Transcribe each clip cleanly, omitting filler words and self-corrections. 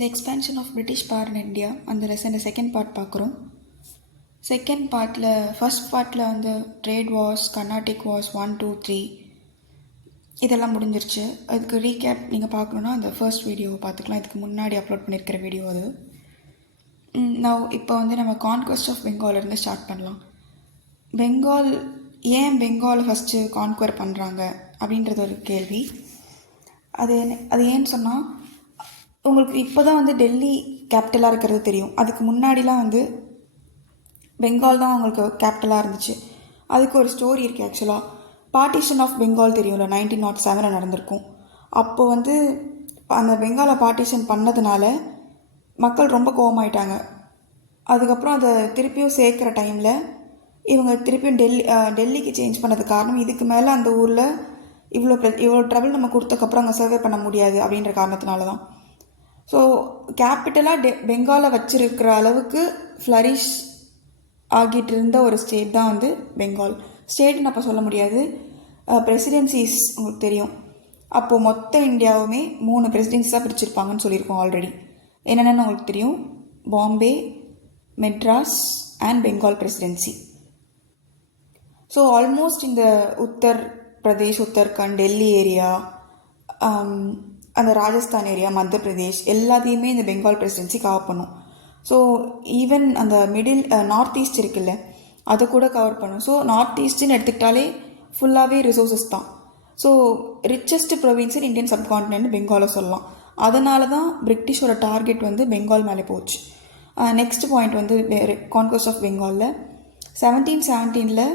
The expansion of British power in India அந்த லெசனில் second part பார்க்குறோம். செகண்ட் பார்ட்டில் ஃபர்ஸ்ட் பார்ட்டில் வந்து ட்ரேட் வார்ஸ், கர்நாடிக் வார்ஸ் 1, 2, 3 இதெல்லாம் முடிஞ்சிருச்சு. அதுக்கு ரீகேப் நீங்கள் பார்க்கணுன்னா அந்த ஃபர்ஸ்ட் வீடியோவை பார்த்துக்கலாம். இதுக்கு முன்னாடி அப்லோட் பண்ணியிருக்கிற வீடியோ அது. நான் இப்போ வந்து நம்ம கான்குவெஸ்ட் ஆஃப் பெங்காலிருந்து ஸ்டார்ட் பண்ணலாம். ஏன் பெங்காலை ஃபஸ்ட்டு கான்குவர் பண்ணுறாங்க அப்படின்றது ஒரு கேள்வி. அது ஏன்னு சொன்னால், உங்களுக்கு இப்போ தான் வந்து டெல்லி கேபிட்டலாக இருக்கிறது தெரியும். அதுக்கு முன்னாடிலாம் வந்து பெங்கால் தான் உங்களுக்கு கேபிட்டலாக இருந்துச்சு. அதுக்கு ஒரு ஸ்டோரி இருக்குது. ஆக்சுவலாக பார்ட்டிஷன் ஆஃப் பெங்கால் தெரியும்ல, 1907 நடந்திருக்கும். அப்போது வந்து அந்த பெங்காலை பார்ட்டிஷன் பண்ணதுனால மக்கள் ரொம்ப கோவமாயிட்டாங்க. அதுக்கப்புறம் அதை திருப்பியும் சேர்க்குற டைமில் இவங்க திருப்பியும் டெல்லிக்கு சேஞ்ச் பண்ணதுக்கு காரணம், இதுக்கு மேலே அந்த ஊரில் இவ்வளோ ட்ரபிள் நம்ம கொடுத்தக்கப்புறம் அங்கே சர்வே பண்ண முடியாது அப்படின்ற காரணத்தினால தான். ஸோ கேபிட்டலாக பெங்காலை வச்சிருக்கிற அளவுக்கு ஃப்ளரிஷ் ஆகிட்டு இருந்த ஒரு ஸ்டேட் தான் வந்து பெங்கால். ஸ்டேட்னு அப்போ சொல்ல முடியாது, பிரசிடென்சிஸ் உங்களுக்கு தெரியும். அப்போது மொத்த இந்தியாவுமே 3 பிரசிடென்சிஸாக பிரிச்சிருப்பாங்கன்னு சொல்லியிருக்கோம் ஆல்ரெடி. என்னென்னு உங்களுக்கு தெரியும், Bombay, Madras and Bengal presidency. So almost இந்த உத்தர் பிரதேஷ், உத்தரகாண்ட், டெல்லி ஏரியா, அந்த ராஜஸ்தான் ஏரியா, மத்திய பிரதேஷ் எல்லாத்தையுமே இந்த பெங்கால் பிரசிடென்சி கவர் பண்ணும். ஸோ ஈவன் அந்த நார்த் ஈஸ்ட் இருக்குல்ல, அதை கூட கவர் பண்ணும். ஸோ நார்த் ஈஸ்ட்னு எடுத்துக்கிட்டாலே ஃபுல்லாகவே ரிசோர்ஸஸ் தான். So richest province in Indian subcontinent பெங்காலை சொல்லலாம். அதனால தான் பிரிட்டிஷோட டார்கெட் வந்து பெங்கால் மேலே போச்சு. நெக்ஸ்ட் பாயிண்ட் வந்து கான்குவெஸ்ட் ஆஃப் பெங்காலில் 1717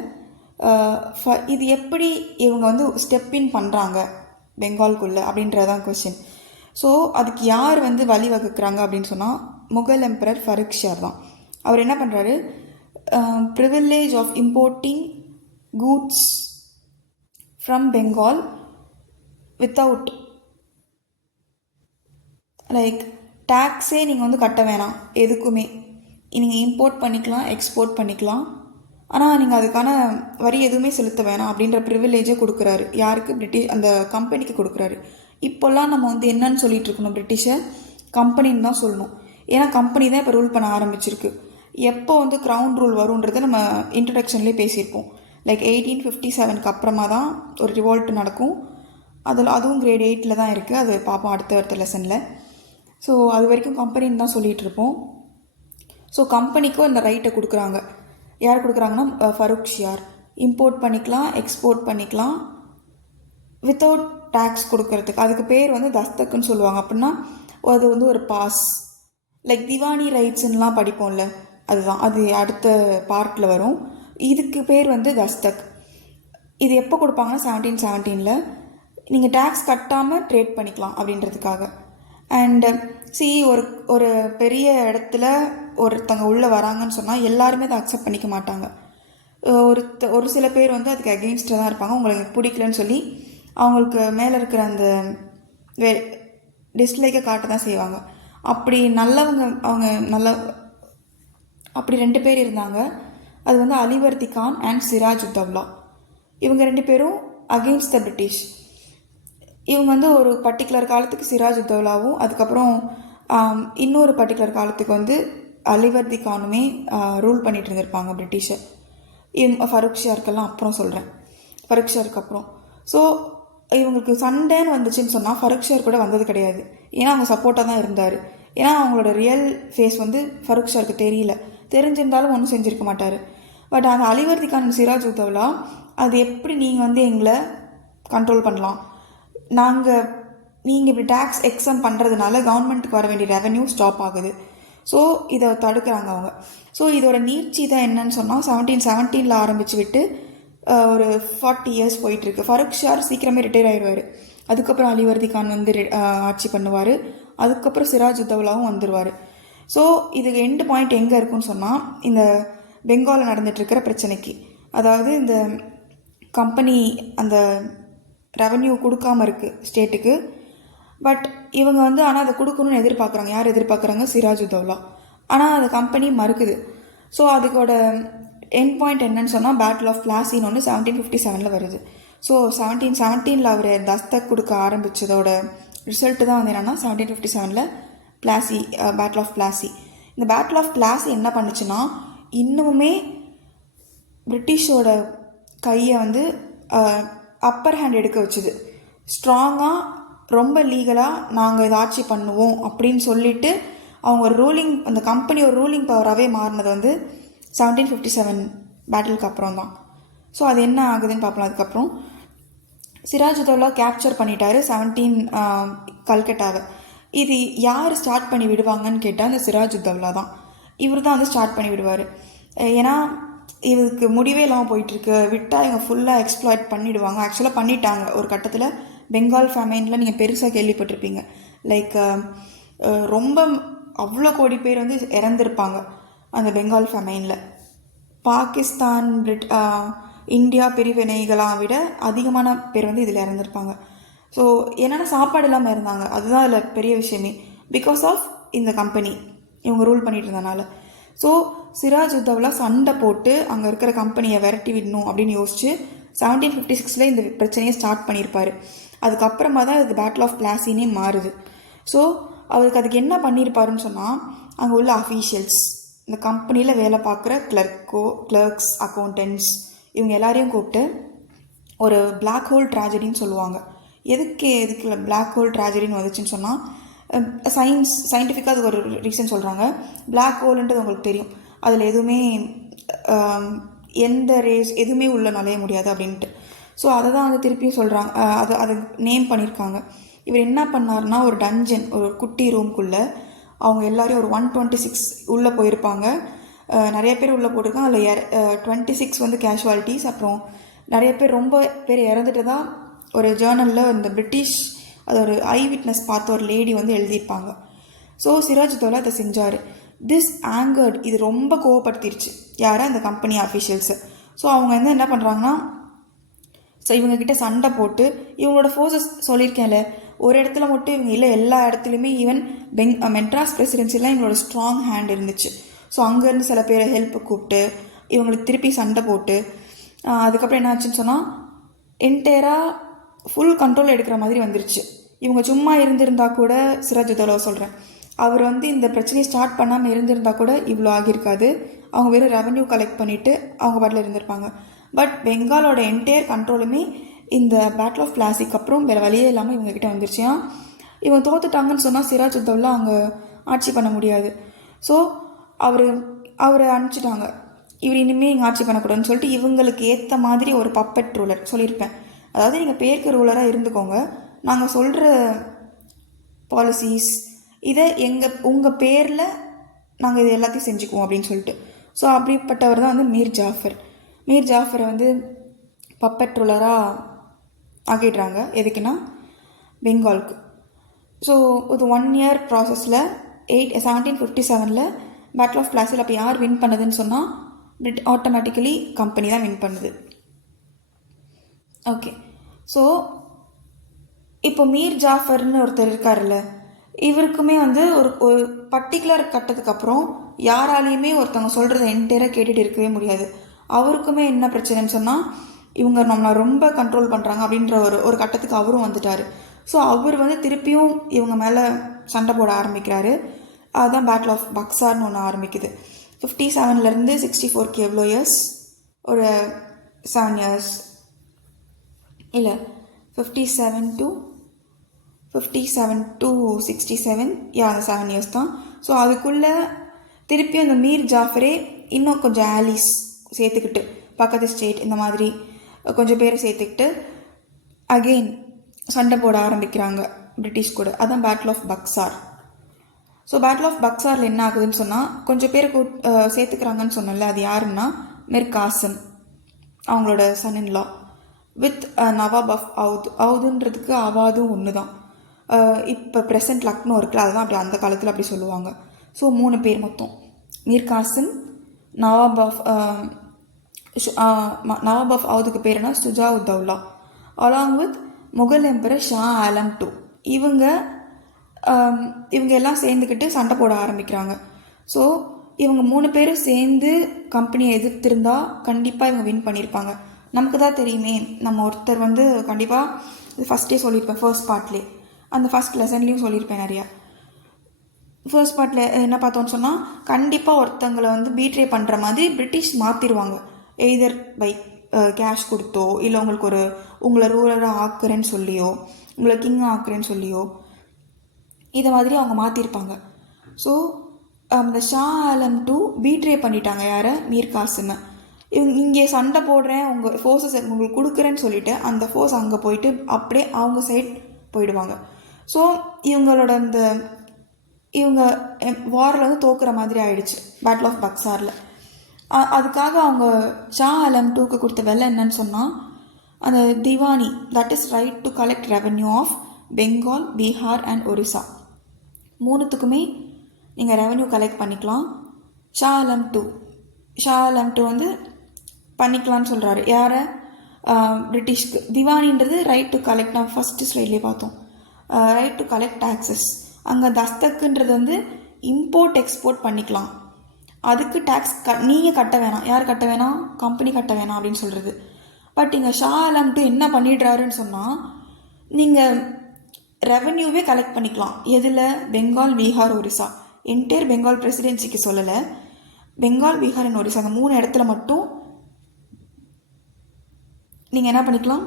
இது எப்படி இவங்க வந்து ஸ்டெப் இன் பண்ணுறாங்க பெங்கால்குள்ளே அப்படின்றதான் கொஸ்டின். ஸோ அதுக்கு யார் வந்து வழி வகுக்கிறாங்க அப்படின்னு சொன்னால், முகல் எம்பரர் ஃபருக் ஷார் தான். அவர் என்ன பண்ணுறாரு, privilege of importing goods from Bengal without டேக்ஸே நீங்கள் வந்து கட்ட வேணாம். எதுக்குமே நீங்கள் இம்போர்ட் பண்ணிக்கலாம், எக்ஸ்போர்ட் பண்ணிக்கலாம், ஆனால் நீங்கள் அதுக்கான வரி எதுவுமே செலுத்த வேணாம் அப்படின்ற ப்ரிவிலேஜை கொடுக்குறாரு. யாருக்கு? பிரிட்டிஷ் அந்த கம்பெனிக்கு கொடுக்குறாரு. இப்போல்லாம் நம்ம வந்து என்னன்னு சொல்லிட்டு இருக்கணும், பிரிட்டிஷை கம்பெனின்னு தான் சொல்லணும். ஏன்னா கம்பெனி தான் இப்போ ரூல் பண்ண ஆரம்பிச்சிருக்கு. எப்போ வந்து க்ரௌன் ரூல் வரும்ன்றதை நம்ம இன்ட்ரடக்ஷன்லேயே பேசியிருப்போம். 1857 அப்புறமா தான் ஒரு ரிவால்ட் நடக்கும். அதுவும் கிரேட் 8 தான் இருக்குது. அது பார்ப்போம் அடுத்த லெசனில். ஸோ அது வரைக்கும் கம்பெனின்னு தான் சொல்லிகிட்டு இருப்போம். ஸோ கம்பெனிக்கும் இந்த ரைட்டை கொடுக்குறாங்க. யார் கொடுக்குறாங்கன்னா, ஃபருக் ஷியார். இம்போர்ட் பண்ணிக்கலாம், எக்ஸ்போர்ட் பண்ணிக்கலாம் வித்தவுட் டேக்ஸ் கொடுக்கறதுக்கு. அதுக்கு பேர் வந்து தஸ்தக்குன்னு சொல்லுவாங்க. அப்படின்னா அது வந்து ஒரு பாஸ், திவானி ரைட்ஸ்லாம் படிப்போம்ல, அதுதான். அது அடுத்த பார்ட்டில் வரும். இதுக்கு பேர் வந்து தஸ்தக். இது எப்போ கொடுப்பாங்கன்னா 1717 நீங்கள் டேக்ஸ் கட்டாமல் ட்ரேட் பண்ணிக்கலாம் அப்படின்றதுக்காக. அண்டு ஒரு பெரிய இடத்துல ஒருத்தங்க உள்ளே வராங்கன்னு சொன்னால் எல்லாருமே அதை அக்செப்ட் பண்ணிக்க மாட்டாங்க. ஒரு சில பேர் வந்து அதுக்கு அகெயின்ஸ்டாக தான் இருப்பாங்க. உங்களுக்கு பிடிக்கலன்னு சொல்லி அவங்களுக்கு மேலே இருக்கிற அந்த டிஸ்லைக்கை காட்ட தான் செய்வாங்க. அப்படி நல்லவங்க, அப்படி 2 பேர் இருந்தாங்க. அது வந்து அலிவர்தி கான் அண்ட் சிராஜ் உத்தவ்லா. இவங்க 2 பேரும் அகெயின்ஸ்ட் த பிரிட்டிஷ். இவங்க வந்து ஒரு பர்டிகுலர் காலத்துக்கு சிராஜ் உத்தவ்லாவும், அதுக்கப்புறம் இன்னொரு பர்டிகுலர் காலத்துக்கு வந்து அலிவர்தி கானுமே ரூல் பண்ணிட்டு இருந்திருப்பாங்க பிரிட்டிஷை. ஃபருக் ஷாருக்கெல்லாம் அப்புறம் சொல்கிறேன், ஃபருக் ஷாருக்கு அப்புறம். ஸோ இவங்களுக்கு சண்டைன்னு வந்துச்சுன்னு சொன்னால் ஃபருக் ஷார் கூட வந்தது கிடையாது. ஏன்னா அவங்க சப்போர்ட்டாக தான் இருந்தார். ஏன்னா அவங்களோட ரியல் ஃபேஸ் வந்து ஃபருக் ஷாருக்கு தெரியல. தெரிஞ்சிருந்தாலும் ஒன்றும் செஞ்சுருக்க மாட்டார். பட் அந்த அலிவர்தி கான், சிராஜ் உத்தவ்லா, அது எப்படி நீங்கள் வந்து எங்களை கண்ட்ரோல் பண்ணலாம், நீங்கள் இப்படி டேக்ஸ் எக்ஸம் பண்ணுறதுனால கவர்மெண்ட்டுக்கு வர வேண்டிய ரெவென்யூ ஸ்டாப் ஆகுது. ஸோ இதை தடுக்கிறாங்க அவங்க. ஸோ இதோட நீட்சி தான் என்னன்னு சொன்னால், 1717 ஆரம்பித்து விட்டு ஒரு 40 இயர்ஸ் போயிட்டுருக்கு. ஃபருக் ஷார் சீக்கிரமே ரிட்டையர் ஆகிடுவார். அதுக்கப்புறம் அலிவர்தி கான் வந்து ஆட்சி பண்ணுவார். அதுக்கப்புறம் சிராஜ் உத்தவ்லாவும் வந்துடுவார். ஸோ இதுக்கு எண்டு பாயிண்ட் எங்கே இருக்குன்னு சொன்னால், இந்த பெங்காலில் நடந்துகிட்ருக்கிற பிரச்சனைக்கு, அதாவது இந்த கம்பெனி அந்த ரெவன்யூ கொடுக்காமல் இருக்குது ஸ்டேட்டுக்கு. பட் இவங்க வந்து ஆனால் அதை கொடுக்கணும்னு எதிர்பார்க்குறாங்க. யார் எதிர்பார்க்குறாங்க? சிராஜ் உத்தவ்லா. ஆனால் அது கம்பெனி மறுக்குது. ஸோ அதுக்கோட எண்ட் பாயிண்ட் என்னன்னு சொன்னால், பேட்டில் ஆஃப் பிளாசின்னு ஒன்று 1757 வருது. ஸோ 1717 அவர் தஸ்தக் கொடுக்க ஆரம்பித்ததோட ரிசல்ட்டு தான் வந்து என்னென்னா 1757 பிளாசி, பேட்டில் ஆஃப் பிளாசி. இந்த பேட்டில் ஆஃப் பிளாசி என்ன பண்ணுச்சுன்னா இன்னுமுமே பிரிட்டிஷோட கையை வந்து அப்பர் ஹேண்ட் எடுக்க வச்சுது. ஸ்ட்ராங்காக ரொம்ப லீகலாக நாங்கள் இதை ஆட்சி பண்ணுவோம் அப்படின்னு சொல்லிட்டு அவங்க ஒரு ரூலிங், அந்த கம்பெனி ஒரு ரூலிங் பவராகவே மாறினது வந்து 1757 பேட்டிலுக்கு அப்புறம் தான். ஸோ அது என்ன ஆகுதுன்னு பார்க்கலாம். அதுக்கப்புறம் சிராஜுத்தௌலா கேப்சர் பண்ணிட்டாரு 17 கல்கட்டாவை. இது யார் ஸ்டார்ட் பண்ணி விடுவாங்கன்னு கேட்டால் அந்த சிராஜுத்தௌலா தான். இவர் தான் வந்து ஸ்டார்ட் பண்ணி விடுவார். ஏன்னா இதுக்கு முடிவே இல்லாமல் போயிட்டுருக்கு, விட்டால் இவங்க ஃபுல்லாக எக்ஸ்ப்ளாய்ட் பண்ணிவிடுவாங்க. ஆக்சுவலாக பண்ணிட்டாங்க ஒரு கட்டத்தில். பெங்கால் ஃபேமைனில் நீங்கள் பெருசாக கேள்விப்பட்டிருப்பீங்க. லைக் ரொம்ப அவ்வளோ கோடி பேர் வந்து இறந்துருப்பாங்க அந்த பெங்கால் ஃபேமைனில். பாகிஸ்தான், இந்தியா பிரிவினைகளாக விட அதிகமான பேர் வந்து இதில் இறந்துருப்பாங்க. ஸோ என்னென்னா சாப்பாடு இல்லாமல் இருந்தாங்க. அதுதான் அதில் பெரிய விஷயமே. பிகாஸ் ஆஃப் இந்த கம்பெனி இவங்க ரூல் பண்ணிட்டு இருந்தனால. ஸோ சிராஜுத்தௌலா சண்டை போட்டு அங்கே இருக்கிற கம்பெனியை விரட்டி விடணும் அப்படின்னு யோசிச்சு 1756 இந்த பிரச்சனையை ஸ்டார்ட் பண்ணியிருப்பார். அதுக்கப்புறமா தான் இது பேட்டில் ஆஃப் பிளாசினே மாறுது. ஸோ அவருக்கு அதுக்கு என்ன பண்ணியிருப்பாருன்னு சொன்னால், அங்கே உள்ள அஃபீஷியல்ஸ், இந்த கம்பெனியில் வேலை பார்க்குற கிளர்க்ஸ், அக்கௌண்டன்ட்ஸ், இவங்க எல்லாரையும் கூப்பிட்டு ஒரு பிளாக் ஹோல் ட்ராஜடின்னு சொல்லுவாங்க. எதுக்கு பிளாக் ஹோல் ட்ராஜடின்னு வந்துச்சுன்னு சொன்னால், சயின்டிஃபிக்காக அது ஒரு ரீசன் சொல்கிறாங்க. பிளாக் ஹோல்ன்றது உங்களுக்கு தெரியும், அதில் எதுவுமே எந்த ரேஸ் எதுவுமே உள்ள நுழைய முடியாது அப்படின்ட்டு. ஸோ அதை தான் வந்து திருப்பியும் சொல்கிறாங்க, அதை நேம் பண்ணியிருக்காங்க. இவர் என்ன பண்ணார்னா, ஒரு டஞ்சன், ஒரு குட்டி ரூம்குள்ளே அவங்க எல்லாரையும் ஒரு 126 உள்ளே போயிருப்பாங்க. நிறைய பேர் உள்ளே போட்டிருக்காங்க. அதில் 26 வந்து கேஷுவாலிட்டிஸ். அப்புறம் நிறைய பேர் ரொம்ப பேர் இறந்துட்டு தான் ஒரு ஜேர்னலில் இந்த பிரிட்டிஷ் அது ஒரு ஐ விட்னஸ் பார்த்த ஒரு லேடி வந்து எழுதியிருப்பாங்க. ஸோ சிராஜுத்தௌலா அதை செஞ்சார். திஸ் ஆங்கர்ட், இது ரொம்ப கோவப்படுத்திருச்சு யாரை, அந்த கம்பெனி அஃபிஷியல்ஸு. ஸோ அவங்க வந்து என்ன பண்ணுறாங்கன்னா, ஸோ இவங்கக்கிட்ட சண்டை போட்டு இவங்களோட ஃபோர்ஸஸ் சொல்லியிருக்கேன்ல, ஒரு இடத்துல மட்டும் இவங்க இல்லை, எல்லா இடத்துலையுமே ஈவன் மெட்ராஸ் பிரசிடென்சிலாம் இவங்களோட ஸ்ட்ராங் ஹேண்ட் இருந்துச்சு. ஸோ அங்கேருந்து சில பேரை ஹெல்ப்பு கூப்பிட்டு இவங்களுக்கு திருப்பி சண்டை போட்டு அதுக்கப்புறம் என்ன ஆச்சுன்னு சொன்னால், என்டையராக ஃபுல் கண்ட்ரோல் எடுக்கிற மாதிரி வந்துருச்சு. இவங்க சும்மா இருந்திருந்தா கூட, சிராஜுத்தௌலா சொல்கிறேன், அவர் வந்து இந்த பிரச்சனையை ஸ்டார்ட் பண்ணாமல் இருந்திருந்தால் கூட இவ்வளோ ஆகியிருக்காது. அவங்க வெறும் ரெவன்யூ கலெக்ட் பண்ணிவிட்டு அவங்க பாட்டில் இருந்திருப்பாங்க. பட் பெங்காலோட என்டையர் கண்ட்ரோலுமே இந்த பேட்டில் ஆஃப் பிளாசிக்கு அப்புறம் வேறு வழியே இல்லாமல் இவங்ககிட்ட வந்துருச்சு. இவங்க தோத்துட்டாங்கன்னு சொன்னால் சிராஜுத்தௌலா அங்கே ஆட்சி பண்ண முடியாது. ஸோ அவரை அனுப்பிச்சிட்டாங்க. இவர் இனிமேல் இங்கே ஆட்சி பண்ணக்கூடாதுன்னு சொல்லிட்டு இவங்களுக்கு ஏற்ற மாதிரி ஒரு பப்பட் ரூலர் சொல்லியிருப்பேன். அதாவது நீங்கள் பேருக்கு ரூலராக இருந்துக்கோங்க, நாங்கள் சொல்கிற பாலிசிஸ் இதை உங்கள் பேரில் நாங்கள் இது எல்லாத்தையும் செஞ்சுக்குவோம் அப்படின்னு சொல்லிட்டு. ஸோ அப்படிப்பட்டவர் தான் வந்து மீர் ஜாஃபரை வந்து பப்பட் ரூலராக ஆக்கிடுறாங்க. எதுக்குன்னா பெங்காலுக்கு. ஸோ ஒரு 1 இயர் ப்ராசஸில் 1757 பேட்டில் ஆஃப் பிளாசில் அப்போ யார் வின் பண்ணதுன்னு சொன்னால், ஆட்டோமேட்டிக்கலி கம்பெனி தான் வின் பண்ணுது. ஓகே. ஸோ இப்போ மீர் ஜாஃபர்னு ஒருத்தர் இருக்கார்ல, இவருக்குமே வந்து ஒரு பர்டிகுலர் கட்டத்துக்கு அப்புறம் யாராலையுமே ஒருத்தவங்க சொல்கிறத என்டையராக கேட்டுட்டு இருக்கவே முடியாது. அவருக்குமே என்ன பிரச்சனைன்னு சொன்னால், இவங்க நம்மளை ரொம்ப கண்ட்ரோல் பண்ணுறாங்க அப்படின்ற ஒரு கட்டத்துக்கு அவரும் வந்துட்டார். ஸோ அவர் வந்து திருப்பியும் இவங்க மேலே சண்டை போட ஆரம்பிக்கிறாரு. அதுதான் பேட்டில் ஆஃப் பக்சார்னு ஒன்று ஆரம்பிக்குது. 57 64க்கு எவ்வளோ இயர்ஸ், ஒரு 7 இயர்ஸ் இல்லை, 57 to 67 அந்த 7 இயர்ஸ் தான். ஸோ அதுக்குள்ளே திருப்பி அந்த மீர் ஜாஃபரே இன்னும் கொஞ்சம் ஆலிஸ் சேர்த்துக்கிட்டு, பக்கத்து ஸ்டேட் இந்த மாதிரி கொஞ்சம் பேரை சேர்த்துக்கிட்டு அகெயின் சண்டை போட ஆரம்பிக்கிறாங்க பிரிட்டிஷ் கூட. அதுதான் battle of Buxar. So battle of பக்சாரில் என்ன ஆகுதுன்னு சொன்னால், கொஞ்சம் பேர் சேர்த்துக்கிறாங்கன்னு சொன்னல, அது யாருன்னா மிர் காசிம், அவங்களோட son in law, with Nawab of அவுதுன்றதுக்கு அவாதும் ஒன்று தான். இப்போ ப்ரெசன்ட் லக்னோ இருக்குல்ல, அதுதான் அப்படி அந்த காலத்தில் அப்படி சொல்லுவாங்க. ஸோ 3 பேர் மொத்தம், மீர் காசிம், நவாப் ஆஃப் அவுதுக்கு பேருனா Shujauddaula, along with Mughal emperor Shah Alam II. இவங்க எல்லாம் சேர்ந்துக்கிட்டு சண்டை போட ஆரம்பிக்கிறாங்க. ஸோ இவங்க 3 பேரும் சேர்ந்து கம்பெனியை எதிர்த்திருந்தா கண்டிப்பாக இவங்க வின் பண்ணியிருப்பாங்க. நமக்கு தான் தெரியுமே, நம்ம ஒருத்தர் வந்து கண்டிப்பாக இது ஃபஸ்ட்டே சொல்லியிருப்பேன், ஃபர்ஸ்ட் பார்ட்லேயே, அந்த ஃபஸ்ட் லெசன்லேயும் சொல்லியிருப்பேன் நிறையா. ஃபர்ஸ்ட் பார்ட்டில் என்ன பார்த்தோன்னு சொன்னால், கண்டிப்பாக ஒருத்தங்களை வந்து பீட்ரே பண்ணுற மாதிரி பிரிட்டிஷ் மாற்றிடுவாங்க. எய்தர் பை கேஷ் கொடுத்தோ, இல்லை உங்களுக்கு உங்களை ரூலராக ஆக்குறேன்னு சொல்லியோ, உங்களை கிங்காக ஆக்குறேன்னு சொல்லியோ, இதை மாதிரி அவங்க மாற்றிருப்பாங்க. ஸோ இந்த ஷா ஆலம் டூ பீட்ரே பண்ணிட்டாங்க யாரை? மீர் காசிமை. இங்கே சண்டை போடுறேன், உங்கள் ஃபோர்ஸஸ் உங்களுக்கு கொடுக்குறேன்னு சொல்லிவிட்டு அந்த ஃபோர்ஸ் அங்கே போயிட்டு அப்படியே அவங்க சைட் போயிடுவாங்க. ஸோ இவங்க வாரில் வந்து தோக்குற மாதிரி ஆயிடுச்சு பேட்டில் ஆஃப் பக்சாரில். அதுக்காக அவங்க ஷா ஆலம் டூக்கு கொடுத்த வெலை என்னன்னு சொன்னால், அந்த diwani, that is right to collect revenue of Bengal, Bihar and Orissa, மூணுத்துக்குமே நீங்கள் ரெவன்யூ கலெக்ட் பண்ணிக்கலாம். ஷா ஆலம் டூ வந்து பண்ணிக்கலான்னு சொல்கிறாரு. யாரை? பிரிட்டிஷ்க்கு. திவானின்றது ரைட் டு கலெக்ட், நான் ஃபஸ்ட்டு ஸ்லைட்லேயே பார்த்தோம், ரைட் டு கலெக்ட் டேக்ஸஸ். அங்கே தஸ்தக்குன்றது வந்து இம்போர்ட் எக்ஸ்போர்ட் பண்ணிக்கலாம், அதுக்கு டேக்ஸ் நீங்கள் கட்ட வேணாம். யார் கட்ட வேணாம்? கம்பெனி கட்ட வேணாம் அப்படின்னு சொல்கிறது. பட் இங்கே ஷா ஆலம் டூ என்ன பண்ணிடுறாருன்னு சொன்னால், நீங்கள் ரெவன்யூவே கலெக்ட் பண்ணிக்கலாம். எதில்? பெங்கால், பீகார், ஒரிசா. என்டையர் பெங்கால் பிரசிடென்சிக்கு சொல்லலை, பெங்கால், பீகார் அண்ட் ஒரிசா அந்த 3 இடத்துல மட்டும் நீங்கள் என்ன பண்ணிக்கலாம்?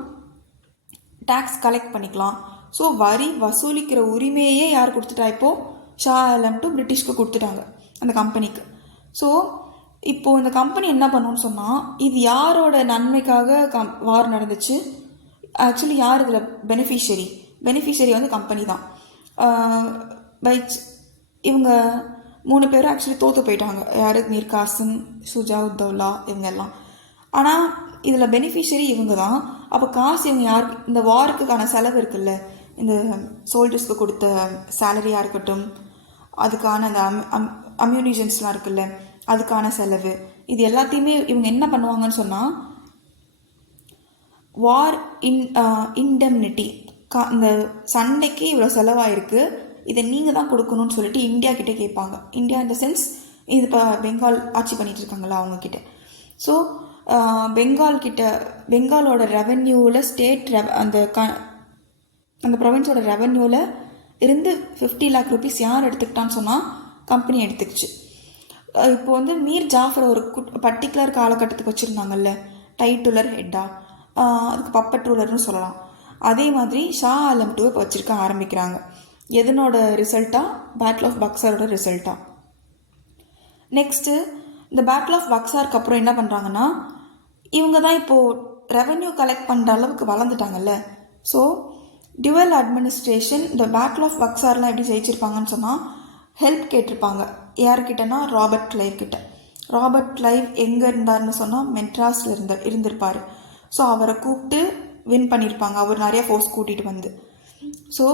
டேக்ஸ் கலெக்ட் பண்ணிக்கலாம். ஸோ வரி வசூலிக்கிற உரிமையே யார் கொடுத்துட்டா? இப்போது ஷா ஆலம் டூ பிரிட்டிஷ்க்கு கொடுத்துட்டாங்க அந்த கம்பெனிக்கு. ஸோ இப்போது இந்த கம்பெனி என்ன பண்ணுன்னு சொன்னால், இது யாரோட நன்மைக்காக வார் நடந்துச்சு? ஆக்சுவலி யார் இதில் பெனிஃபிஷரி வந்து கம்பெனி தான். பை இவங்க 3 பேரும் ஆக்சுவலி தோற்று போயிட்டாங்க. யார்? மீர் காசிம், சுஜா உத்தௌலா, இவங்க எல்லாம். ஆனால் இதில் பெனிஃபிஷரி இவங்க தான். அப்போ காசு இவங்க யார்? இந்த வாருக்குக்கான செலவு இருக்குல்ல, இந்த சோல்ஜர்ஸ்க்கு கொடுத்த சேலரியாக இருக்கட்டும், அதுக்கான அந்த அம்யூனிஷன்ஸ்லாம் இருக்குல்ல, அதுக்கான செலவு, இது எல்லாத்தையுமே இவங்க என்ன பண்ணுவாங்கன்னு சொன்னால், வார் இன்டெம்னிட்டி, இந்த சண்டைக்கு இவ்வளோ செலவாயிருக்கு, இதை நீங்கள் தான் கொடுக்கணும்னு சொல்லிட்டு இந்தியா கிட்டே கேட்பாங்க. இந்தியா இந்த சென்ஸ் இது இப்போ பெங்கால் ஆட்சி பண்ணிகிட்டு இருக்காங்களா அவங்கக்கிட்ட. ஸோ பெங்காலோட ரெவென்யூவில் ஸ்டேட் அந்த ப்ரொவின்ஸோட ரெவென்யூவில் இருந்து 50 lakh rupees யார் எடுத்துக்கிட்டான்னு சொன்னால் கம்பெனி எடுத்துக்கிச்சு. இப்போ வந்து மீர் ஜாஃபர் ஒரு பர்டிகுலர் காலகட்டத்துக்கு வச்சுருந்தாங்கல்ல, டைட்டுலர் ஹெட்டாக, அதுக்கு பப்பட் ரூலர்னு சொல்லலாம். அதே மாதிரி ஷா ஆலம் டூ இப்போ வச்சுருக்க ஆரம்பிக்கிறாங்க. எதனோட ரிசல்ட்டாக? பேட்டில் ஆஃப் பக்சாரோட ரிசல்ட்டாக. நெக்ஸ்ட்டு இந்த பேட்டில் ஆஃப் பக்சாருக்கு அப்புறம் என்ன பண்ணுறாங்கன்னா, இவங்க தான் இப்போது ரெவென்யூ கலெக்ட் பண்ணுற அளவுக்கு வளர்ந்துட்டாங்கல்ல. ஸோ டியூவல் அட்மினிஸ்ட்ரேஷன் இந்த பேட்டில் ஆஃப் பக்சார்லாம் எப்படி ஜெயிச்சிருப்பாங்கன்னு சொன்னால், ஹெல்ப் கேட்டிருப்பாங்க. யார்கிட்டனா? ராபர்ட் கிளைவ் கிட்ட. ராபர்ட் கிளைவ் எங்கே இருந்தார்னு சொன்னால் மெட்ராஸில் இருந்திருப்பார். ஸோ அவரை கூப்பிட்டு வின் பண்ணியிருப்பாங்க, அவர் நிறைய ஃபோர்ஸ் கூட்டிகிட்டு வந்து. ஸோ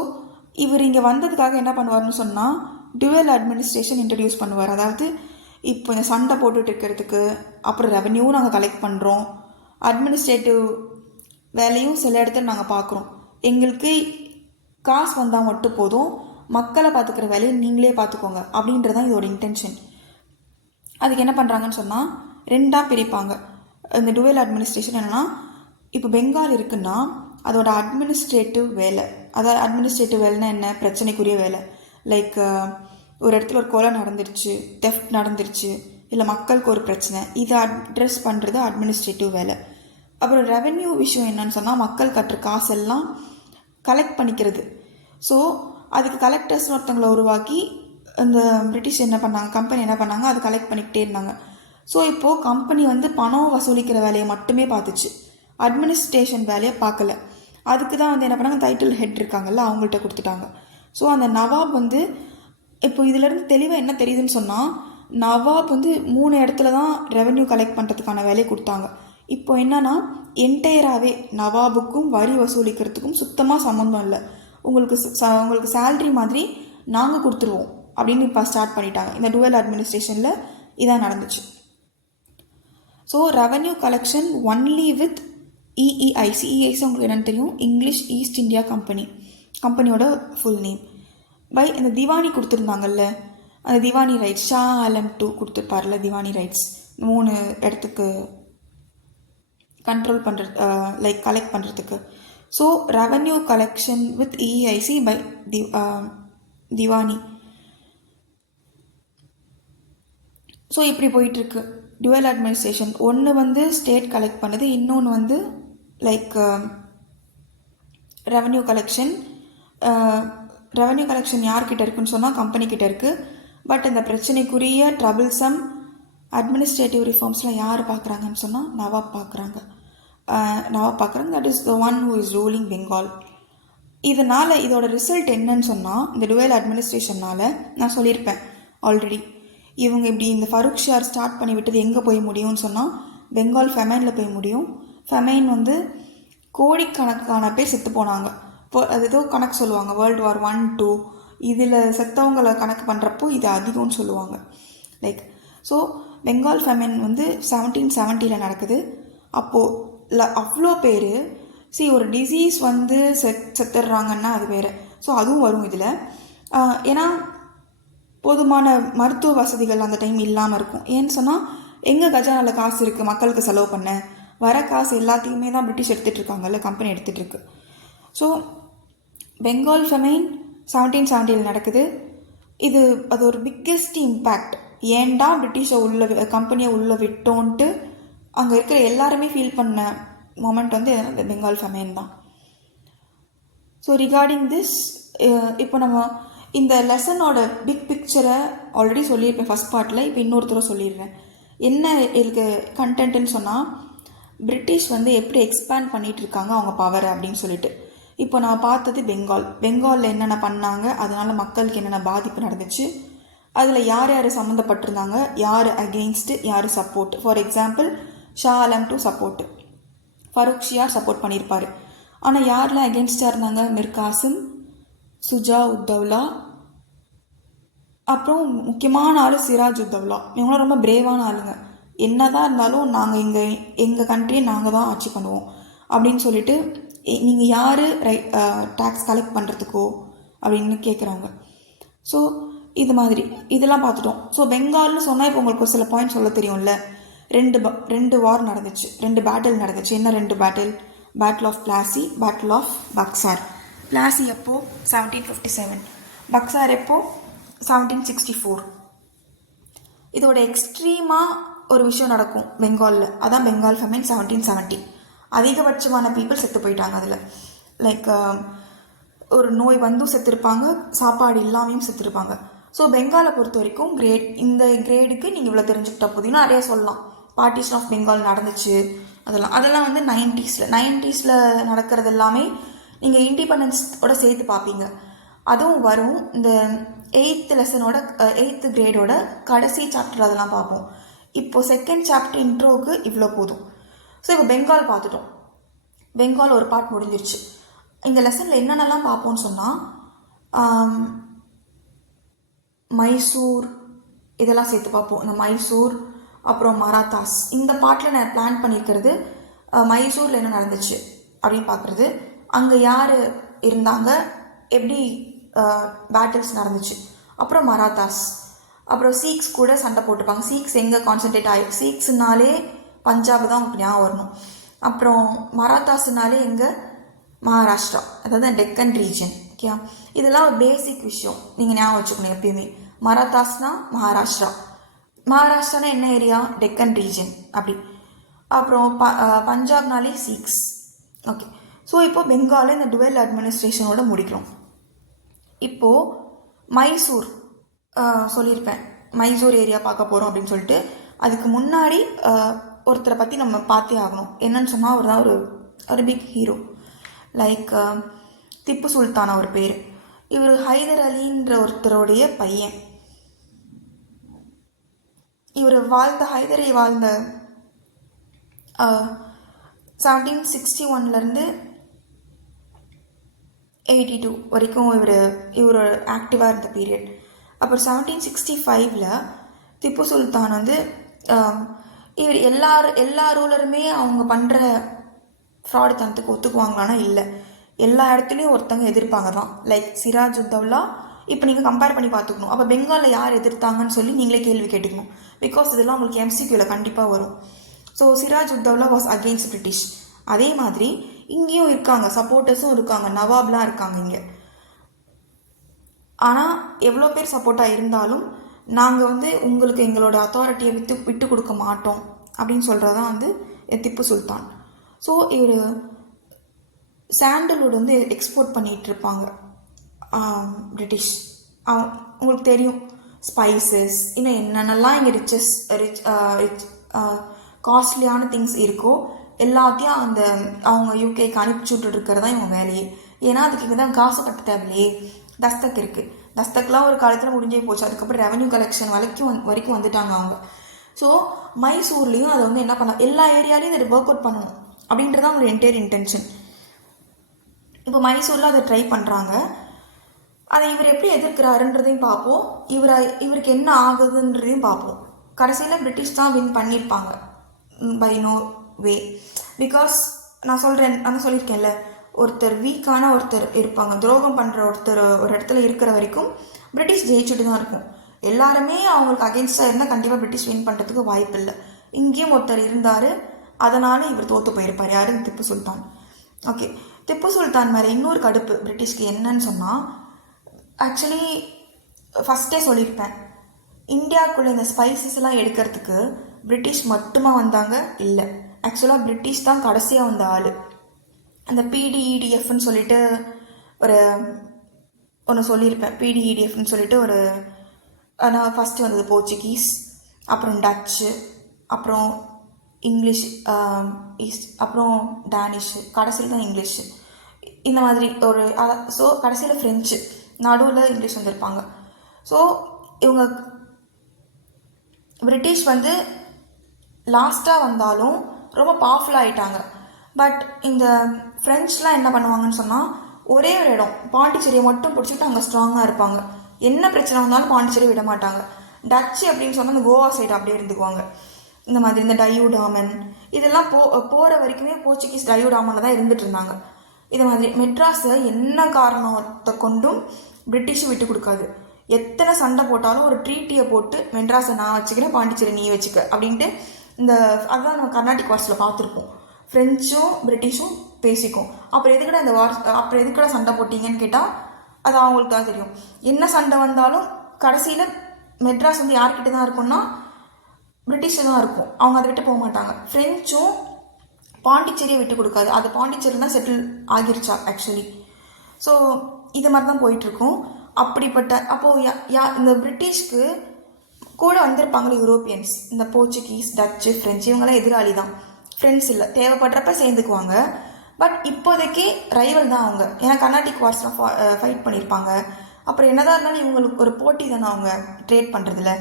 இவர் இங்கே வந்ததுக்காக என்ன பண்ணுவார்னு சொன்னால், டியூவல் அட்மினிஸ்ட்ரேஷன் இன்ட்ரடியூஸ் பண்ணுவார். அதாவது இப்போ இந்த சண்டை போட்டுட்டு இருக்கிறதுக்கு அப்புறம் ரெவென்யூவும் நாங்கள் கலெக்ட் பண்ணுறோம், அட்மினிஸ்ட்ரேட்டிவ் வேலையும் சில இடத்துல நாங்கள் பார்க்குறோம், எங்களுக்கு காசு வந்தால் மட்டும் போதும், மக்களை பார்த்துக்கிற வேலையை நீங்களே பார்த்துக்கோங்க அப்படின்றதான் இதோட இன்டென்ஷன். அதுக்கு என்ன பண்ணுறாங்கன்னு சொன்னால் 2ஆக பிரிப்பாங்க. இந்த டுவெல் அட்மினிஸ்ட்ரேஷன் என்னென்னா, இப்போ பெங்கால் இருக்குன்னா அதோட அட்மினிஸ்ட்ரேட்டிவ் வேலை, அதாவது அட்மினிஸ்ட்ரேட்டிவ் வேலைன்னா என்ன? பிரச்சனைக்குரிய வேலை. லைக் ஒரு இடத்துல ஒரு கொலை நடந்துருச்சு, தெஃப்ட் நடந்துருச்சு, இல்லை மக்களுக்கு ஒரு பிரச்சனை, இதை அட்ரெஸ் பண்ணுறது அட்மினிஸ்ட்ரேட்டிவ் வேலை. அப்புறம் ரெவென்யூ விஷயம் என்னன்னு சொன்னால், மக்கள் கட்டுற காசெல்லாம் கலெக்ட் பண்ணிக்கிறது. ஸோ அதுக்கு கலெக்டர்ஸ்னு ஒருத்தவங்களை உருவாக்கி இந்த பிரிட்டிஷ் என்ன பண்ணாங்க, கம்பெனி என்ன பண்ணாங்க, அது கலெக்ட் பண்ணிக்கிட்டே இருந்தாங்க. ஸோ இப்போது கம்பெனி வந்து பணம் வசூலிக்கிற வேலையை மட்டுமே பார்த்துச்சு, அட்மினிஸ்ட்ரேஷன் வேலையை பார்க்கல. அதுக்கு தான் வந்து என்ன பண்ணாங்க, டைட்டில் ஹெட் இருக்காங்கல்ல, அவங்கள்ட்ட கொடுத்துட்டாங்க. ஸோ அந்த நவாப் வந்து இப்போ இதிலேருந்து தெளிவாக என்ன தெரியுதுன்னு சொன்னால், நவாப் வந்து 3 இடத்துல தான் ரெவென்யூ கலெக்ட் பண்ணுறதுக்கான வேலையை கொடுத்தாங்க. இப்போ என்னன்னா, என்டையராகவே நவாபுக்கும் வரி வசூலிக்கிறதுக்கும் சுத்தமாக சம்மந்தம் இல்லை, உங்களுக்கு சேல்ரி மாதிரி நாங்கள் கொடுத்துருவோம் அப்படின்னு இப்போ ஸ்டார்ட் பண்ணிட்டாங்க. இந்த டுவெல் அட்மினிஸ்ட்ரேஷனில் இதான் நடந்துச்சு. So revenue collection only with EEIC. EEIC உங்களுக்கு என்னென்னு தெரியும், இங்கிலீஷ் ஈஸ்ட் இந்தியா கம்பெனியோட ஃபுல் நேம். பை இந்த திவானி கொடுத்துருந்தாங்கல்ல, அந்த திவானி ரைட்ஸ், ஷா ஆலம் டூ கொடுத்துருப்பார்ல திவானி ரைட்ஸ், 3 இடத்துக்கு கண்ட்ரோல் பண்ணுறது, லைக் கலெக்ட் பண்ணுறதுக்கு. So revenue collection with EIC by diwani. So இப்படி போயிட்டுருக்கு டுவல் அட்மினிஸ்ட்ரேஷன். ஒன்று வந்து ஸ்டேட் கலெக்ட் பண்ணுது, இன்னொன்று வந்து like revenue collection. Revenue collection யார்கிட்ட இருக்குன்னு சொன்னால் கம்பெனிக்கிட்ட இருக்குது. பட் இந்த பிரச்சனைக்குரிய ட்ரபிள்சம் அட்மினிஸ்ட்ரேட்டிவ் ரிஃபார்ம்ஸ்லாம் யார் பார்க்குறாங்கன்னு சொன்னால் நவாப் பார்க்குறாங்க. That is the one who is ruling Bengal. இதனால் இதோட ரிசல்ட் என்னன்னு சொன்னால், இந்த டுவல் அட்மினிஸ்ட்ரேஷனால் நான் சொல்லியிருப்பேன் ஆல்ரெடி, இவங்க இப்படி இந்த ஃபருக் ஷியார் ஸ்டார்ட் பண்ணி விட்டது எங்கே போய் முடியும்னு சொன்னால் பெங்கால் ஃபெமைனில் போய் முடியும். ஃபெமைன் வந்து கோடிக்கணக்கான பேர் செத்து போனாங்க. இப்போ அது ஏதோ கணக்கு சொல்லுவாங்க, வேர்ல்டு வார் 1, 2 இதில் செத்தவங்களை கணக்கு பண்ணுறப்போ இது அதிகம்னு சொல்லுவாங்க. லைக் ஸோ பெங்கால் ஃபெமைன் வந்து 1770 நடக்குது. அப்போது அவ்வளோ பேர் ஒரு டிசீஸ் வந்து செத்துடுறாங்கன்னா அது வேறு. ஸோ அதுவும் வரும் இதில். ஏன்னா போதுமான மருத்துவ வசதிகள் அந்த டைம் இல்லாமல் இருக்கும். ஏன்னு சொன்னால் எங்கே கஜானாவில் காசு இருக்குது மக்களுக்கு செலவு பண்ண, வர காசு எல்லாத்தையுமே தான் பிரிட்டிஷ் எடுத்துகிட்டு இருக்காங்கல்ல, கம்பெனி எடுத்துகிட்டு இருக்கு. ஸோ பெங்கால் ஃபெமைன் 1770 நடக்குது. அது ஒரு பிக்கெஸ்ட் இம்பேக்ட். ஏன்டா பிரிட்டிஷை கம்பெனியை உள்ளே விட்டோன்ட்டு அங்கே இருக்கிற எல்லாருமே ஃபீல் பண்ண மொமெண்ட் வந்து இந்த பெங்கால் ஃபெமைன் தான். ஸோ ரிகார்டிங் திஸ், இப்போ நம்ம இந்த லெசனோட பிக் பிக்சரை ஆல்ரெடி சொல்லியிருப்பேன் ஃபஸ்ட் பார்ட்டில். இப்போ இன்னொருத்தர சொல்லிடுறேன். என்ன இதுக்கு கண்டென்ட்டுன்னு சொன்னால், பிரிட்டிஷ் வந்து எப்படி எக்ஸ்பேண்ட் பண்ணிகிட்டு இருக்காங்க அவங்க பவர் அப்படின்னு சொல்லிட்டு. இப்போ நான் பார்த்தது பெங்காலில் என்னென்ன பண்ணாங்க, அதனால் மக்களுக்கு என்னென்ன பாதிப்பு நடந்துச்சு, அதில் யார் யார் சம்மந்தப்பட்டிருந்தாங்க, யார் அகெயின்ஸ்டு யார் support. For example Shah Alam to support, Farrukh Siyar support பண்ணியிருப்பார். ஆனால் யாரெல்லாம் அகெயின்ஸ்டாக இருந்தாங்க, மிர் காசிம், சுஜா உத்தவ்லா, அப்புறம் முக்கியமான ஆள் சிராஜ் உத்தவ்லா. இவங்களாம் ரொம்ப பிரேவான ஆளுங்க. என்னதான் இருந்தாலும் நாங்கள் எங்கள் கண்ட்ரியை நாங்கள் தான் ஆட்சி பண்ணுவோம் அப்படின்னு சொல்லிட்டு, நீங்கள் யார் டேக்ஸ் கலெக்ட் பண்ணுறதுக்கோ அப்படின்னு கேட்குறவங்க. ஸோ இது மாதிரி இதெல்லாம் பார்த்துட்டோம். ஸோ பெங்கால்னு சொன்னால் இப்போ உங்களுக்கு சில பாயிண்ட் சொல்ல தெரியும்ல. ரெண்டு வார் நடந்துச்சு, 2 பேட்டில் நடந்துச்சு. என்ன 2 battle? Battle of Plassey, battle of Buxar. Plassey எப்போ? 1757. பக்சார் எப்போ? 1764. இதோட எக்ஸ்ட்ரீமாக ஒரு விஷயம் நடக்கும் பெங்காலில். அதான் பெங்கால் ஃபெமைன் 1770. அதிகபட்சமான பீப்புள் செத்து போயிட்டாங்க அதில். லைக் ஒரு நோய் வந்தும் செத்துருப்பாங்க, சாப்பாடு இல்லாமையும் செத்துருப்பாங்க. ஸோ பெங்காலை பொறுத்த வரைக்கும் இந்த கிரேடுக்கு நீங்கள் இவ்வளோ தெரிஞ்சுக்கிட்டா போதுன்னா நிறையா சொல்லலாம். பார்ட்டிஷன் ஆஃப் பெங்கால் நடந்துச்சு, அதெல்லாம் வந்து 90s நடக்கிறது எல்லாமே நீங்கள் இண்டிபெண்டன்ஸோட சேர்த்து பார்ப்பீங்க. அதுவும் வரும். இந்த 8th கிரேடோட கடைசி சாப்டர் அதெல்லாம் பார்ப்போம். இப்போது 2nd சாப்டர் இன்ட்ரோவுக்கு இவ்வளோ போதும். ஸோ இப்போ பெங்கால் பார்த்துட்டோம். பெங்கால் ஒரு பார்ட் முடிஞ்சிருச்சு. இந்த லெசனில் என்னென்னலாம் பார்ப்போம்னு சொன்னால், மைசூர் இதெல்லாம் சேர்த்து பார்ப்போம். இந்த மைசூர் அப்புறம் மராத்தாஸ். இந்த பார்ட்டில் நான் பிளான் பண்ணியிருக்கிறது மைசூரில் என்ன நடந்துச்சு அப்படின்னு பார்க்குறது, அங்கே யார் இருந்தாங்க, எப்படி பேட்டில்ஸ் நடந்துச்சு. அப்புறம் மராத்தாஸ், அப்புறம் சீக்ஸ் கூட சண்டை போட்டுப்பாங்க. சீக்ஸ் எங்கே கான்சன்ட்ரேட் ஆகிருக்கு, சீக்ஸ்னாலே பஞ்சாப் தான் உங்களுக்கு ஞாபகம் வரணும். அப்புறம் மராத்தாஸ்னாலே எங்கே, மகாராஷ்டிரா, அதாவது டெக்கன் ரீஜன். ஓகே, இதெல்லாம் ஒரு பேசிக் விஷயம் நீங்கள் ஞாபகம் வச்சுக்கணும் எப்பயுமே. மராத்தாஸ்னா மகாராஷ்டிரானா என்ன ஏரியா, டெக்கன் ரீஜன் அப்படி. அப்புறம் பஞ்சாப்னாலே சீக்ஸ். ஓகே, ஸோ இப்போ பெங்காலில் இந்த டுவல் அட்மினிஸ்ட்ரேஷனோட முடிக்கிறோம். இப்போது மைசூர் சொல்லியிருப்பேன், மைசூர் ஏரியா பார்க்க போகிறோம் அப்படின்னு சொல்லிட்டு. அதுக்கு முன்னாடி ஒருத்தரை பற்றி நம்ம பார்த்தே ஆகணும். என்னன்னு சொன்னால், அவர் தான் ஒரு big hero. Like Tipu Sultan அவர் பேர். இவர் ஹைதர் அலின்ற ஒருத்தருடைய பையன். இவர் ஹைதர் அலி வாழ்ந்த 1761 82 வரைக்கும் இவர் ஆக்டிவாக இருந்த பீரியட். அப்புறம் 1765 திப்பு சுல்தான் வந்து இவர் எல்லா ரூலருமே அவங்க பண்ணுற ஃப்ராடு தனத்துக்கு ஒத்துக்குவாங்களான்னா இல்லை, எல்லா இடத்துலையும் ஒருத்தங்க எதிர்ப்பாங்க தான். லைக் சிராஜ் உத்தவ்லா. இப்போ நீங்கள் கம்பேர் பண்ணி பார்த்துக்கணும். அப்போ பெங்காலில் யார் எதிர்த்தாங்கன்னு சொல்லி நீங்களே கேள்வி கேட்டுக்கணும். பிகாஸ் இதெல்லாம் உங்களுக்கு MCQவில் கண்டிப்பாக வரும். So Siraj Uddaulah was against British. அதே மாதிரி இங்கேயும் இருக்காங்க, சப்போர்ட்டர்ஸும் இருக்காங்க, நவாப்லாம் இருக்காங்க இங்கே. ஆனால் எவ்வளோ பேர் சப்போர்ட்டாக இருந்தாலும் நாங்கள் வந்து உங்களுக்கு எங்களோட அத்தாரிட்டியை விட்டு கொடுக்க மாட்டோம் அப்படின்னு சொல்கிறது தான் வந்து திப்பு சுல்தான். ஸோ இவர் சாண்டல்வுட் வந்து எக்ஸ்போர்ட் பண்ணிகிட்ருப்பாங்க பிரிட்டிஷ். உங்களுக்கு தெரியும் ஸ்பைசஸ் இன்னும் என்னென்னலாம் இங்கே ரிச் காஸ்ட்லியான திங்ஸ் இருக்கோ எல்லாத்தையும் அவங்க யூகேக்கு அனுப்பிச்சி விட்டுருக்கிறது தான் இவங்க வேலையே. ஏன்னா அதுக்கு இங்கே தான் காசு கட்ட தேவையில்லையே. தஸ்தக் இருக்குது. தஸ்தக்லாம் ஒரு காலத்தில் முடிஞ்சே போச்சு. அதுக்கப்புறம் ரெவன்யூ கலெக்ஷன் வரைக்கும் வந்துட்டாங்க அவங்க. ஸோ மைசூர்லேயும் அதை வந்து என்ன பண்ணலாம், எல்லா ஏரியாலையும் இதை ஒர்க் அவுட் பண்ணணும் அப்படின்றது அவங்களோட என்டையர் இன்டென்ஷன். இப்போ மைசூரில் அதை ட்ரை பண்ணுறாங்க. அதை இவர் எப்படி எதிர்க்கிறாருன்றதையும் பார்ப்போம், இவருக்கு என்ன ஆகுதுன்றதையும் பார்ப்போம். கடைசியில் பிரிட்டிஷ் தான் வின் பண்ணியிருப்பாங்க பை நோ வே. பிகாஸ் நான் சொல்லியிருக்கேன்ல, ஒருத்தர் வீக்கான ஒருத்தர் இருப்பாங்க, துரோகம் பண்ணுற ஒருத்தர் ஒரு இடத்துல இருக்கிற வரைக்கும் பிரிட்டிஷ் ஜெயிச்சுட்டு தான் இருக்கும். எல்லாருமே அவங்களுக்கு அகென்ஸ்டாக இருந்தால் கண்டிப்பாக பிரிட்டிஷ் வின் பண்ணுறதுக்கு வாய்ப்பு இல்லை. இங்கேயும் ஒருத்தர் இருந்தார், அதனால் இவர் தோற்று போயிருப்பார். யார்? திப்பு சுல்தான். ஓகே, திப்பு சுல்தான் மேலே இன்னொரு கடுப்பு பிரிட்டிஷ்க்கு என்னன்னு சொன்னால், ஆக்சுவலி ஃபஸ்ட்டே சொல்லியிருப்பேன், இந்தியாவுக்குள்ளே இந்த ஸ்பைசஸ்லாம் எடுக்கிறதுக்கு பிரிட்டிஷ் மட்டுமா வந்தாங்க? இல்லை, ஆக்சுவலாக பிரிட்டிஷ் தான் கடைசியாக வந்த ஆள். அந்த பிடிஇடிஎஃப்னு சொல்லிட்டு ஒன்று சொல்லியிருப்பேன். பிடிஇடிஎஃப்னு சொல்லிட்டு ஆனால் ஃபஸ்ட்டு வந்தது போர்ச்சுகீஸ், அப்புறம் டச்சு, அப்புறம் இங்கிலீஷ், அப்புறம் டேனிஷ், கடைசியில் தான் இங்கிலீஷு. இந்த மாதிரி ஸோ கடைசியில் ஃப்ரெஞ்சு, நடுவில் இங்கிலீஷ் வந்திருப்பாங்க. ஸோ இவங்க பிரிட்டிஷ் வந்து லாஸ்ட்டாக வந்தாலும் ரொம்ப பவர்ஃபுல்லாக ஆகிட்டாங்க. பட் இந்த ஃப்ரெஞ்ச்லாம் என்ன பண்ணுவாங்கன்னு சொன்னால், ஒரே ஒரு இடம் பாண்டிச்சேரியை மட்டும் பிடிச்சிட்டு அங்கே ஸ்ட்ராங்காக இருப்பாங்க. என்ன பிரச்சனை வந்தாலும் பாண்டிச்சேரி விட மாட்டாங்க. டச்சு அப்படின்னு சொன்னால் அந்த கோவா சைடு அப்படியே இருந்துக்குவாங்க. இந்த மாதிரி இந்த டையூடாமன் இதெல்லாம் போகிற வரைக்குமே போர்ச்சுகீஸ் டையூடாமனில் தான் இருந்துகிட்டு இருந்தாங்க. இது மாதிரி மெட்ராஸை என்ன காரணத்தை கொண்டும் பிரிட்டிஷ் விட்டு கொடுக்காது. எத்தனை சண்டை போட்டாலும் ஒரு ட்ரீட்டியை போட்டு மெட்ராஸை நான் வச்சுக்கிறேன், பாண்டிச்சேரி நீ வச்சுக்க அப்படின்ட்டு அதுதான் நம்ம கர்நாடிக் வார்ஸில் பார்த்துருப்போம். ஃப்ரெஞ்சும் பிரிட்டிஷும் பேசிக்கும். அப்புறம் எதுக்கடா சண்டை போட்டிங்கன்னு கேட்டால் அது அவங்களுக்கு தான் தெரியும். என்ன சண்டை வந்தாலும் கடைசியில் மெட்ராஸ் வந்து யார்கிட்ட தான் இருக்கும்னா பிரிட்டிஷில் தான் இருக்கும். அவங்க அதை விட்டு போக மாட்டாங்க. ஃப்ரெஞ்சும் பாண்டிச்சேரியை விட்டு கொடுக்காது. அது பாண்டிச்சேரி தான் செட்டில் ஆகிருச்சா ஆக்சுவலி. ஸோ இது மாதிரி தான் போயிட்டுருக்கும். அப்படிப்பட்ட அப்போது இந்த பிரிட்டிஷ்க்கு கூட வந்திருப்பாங்களே யூரோப்பியன்ஸ், இந்த போர்ச்சுகீஸ், டச்சு, ஃப்ரெஞ்சு, இவங்களாம் எதிராளி தான், ஃப்ரெண்ட்ஸ் இல்லை. தேவைப்படுறப்ப சேர்ந்துக்குவாங்க. பட் இப்போதைக்கு ரைவல் தான் அவங்க. ஏன்னா கர்நாடிக் வார்ஸ்லாம் ஃபைட் பண்ணியிருப்பாங்க. அப்புறம் என்னதான் இருந்தாலும் இவங்களுக்கு ஒரு போட்டி தானே அவங்க ட்ரேட் பண்ணுறதுல.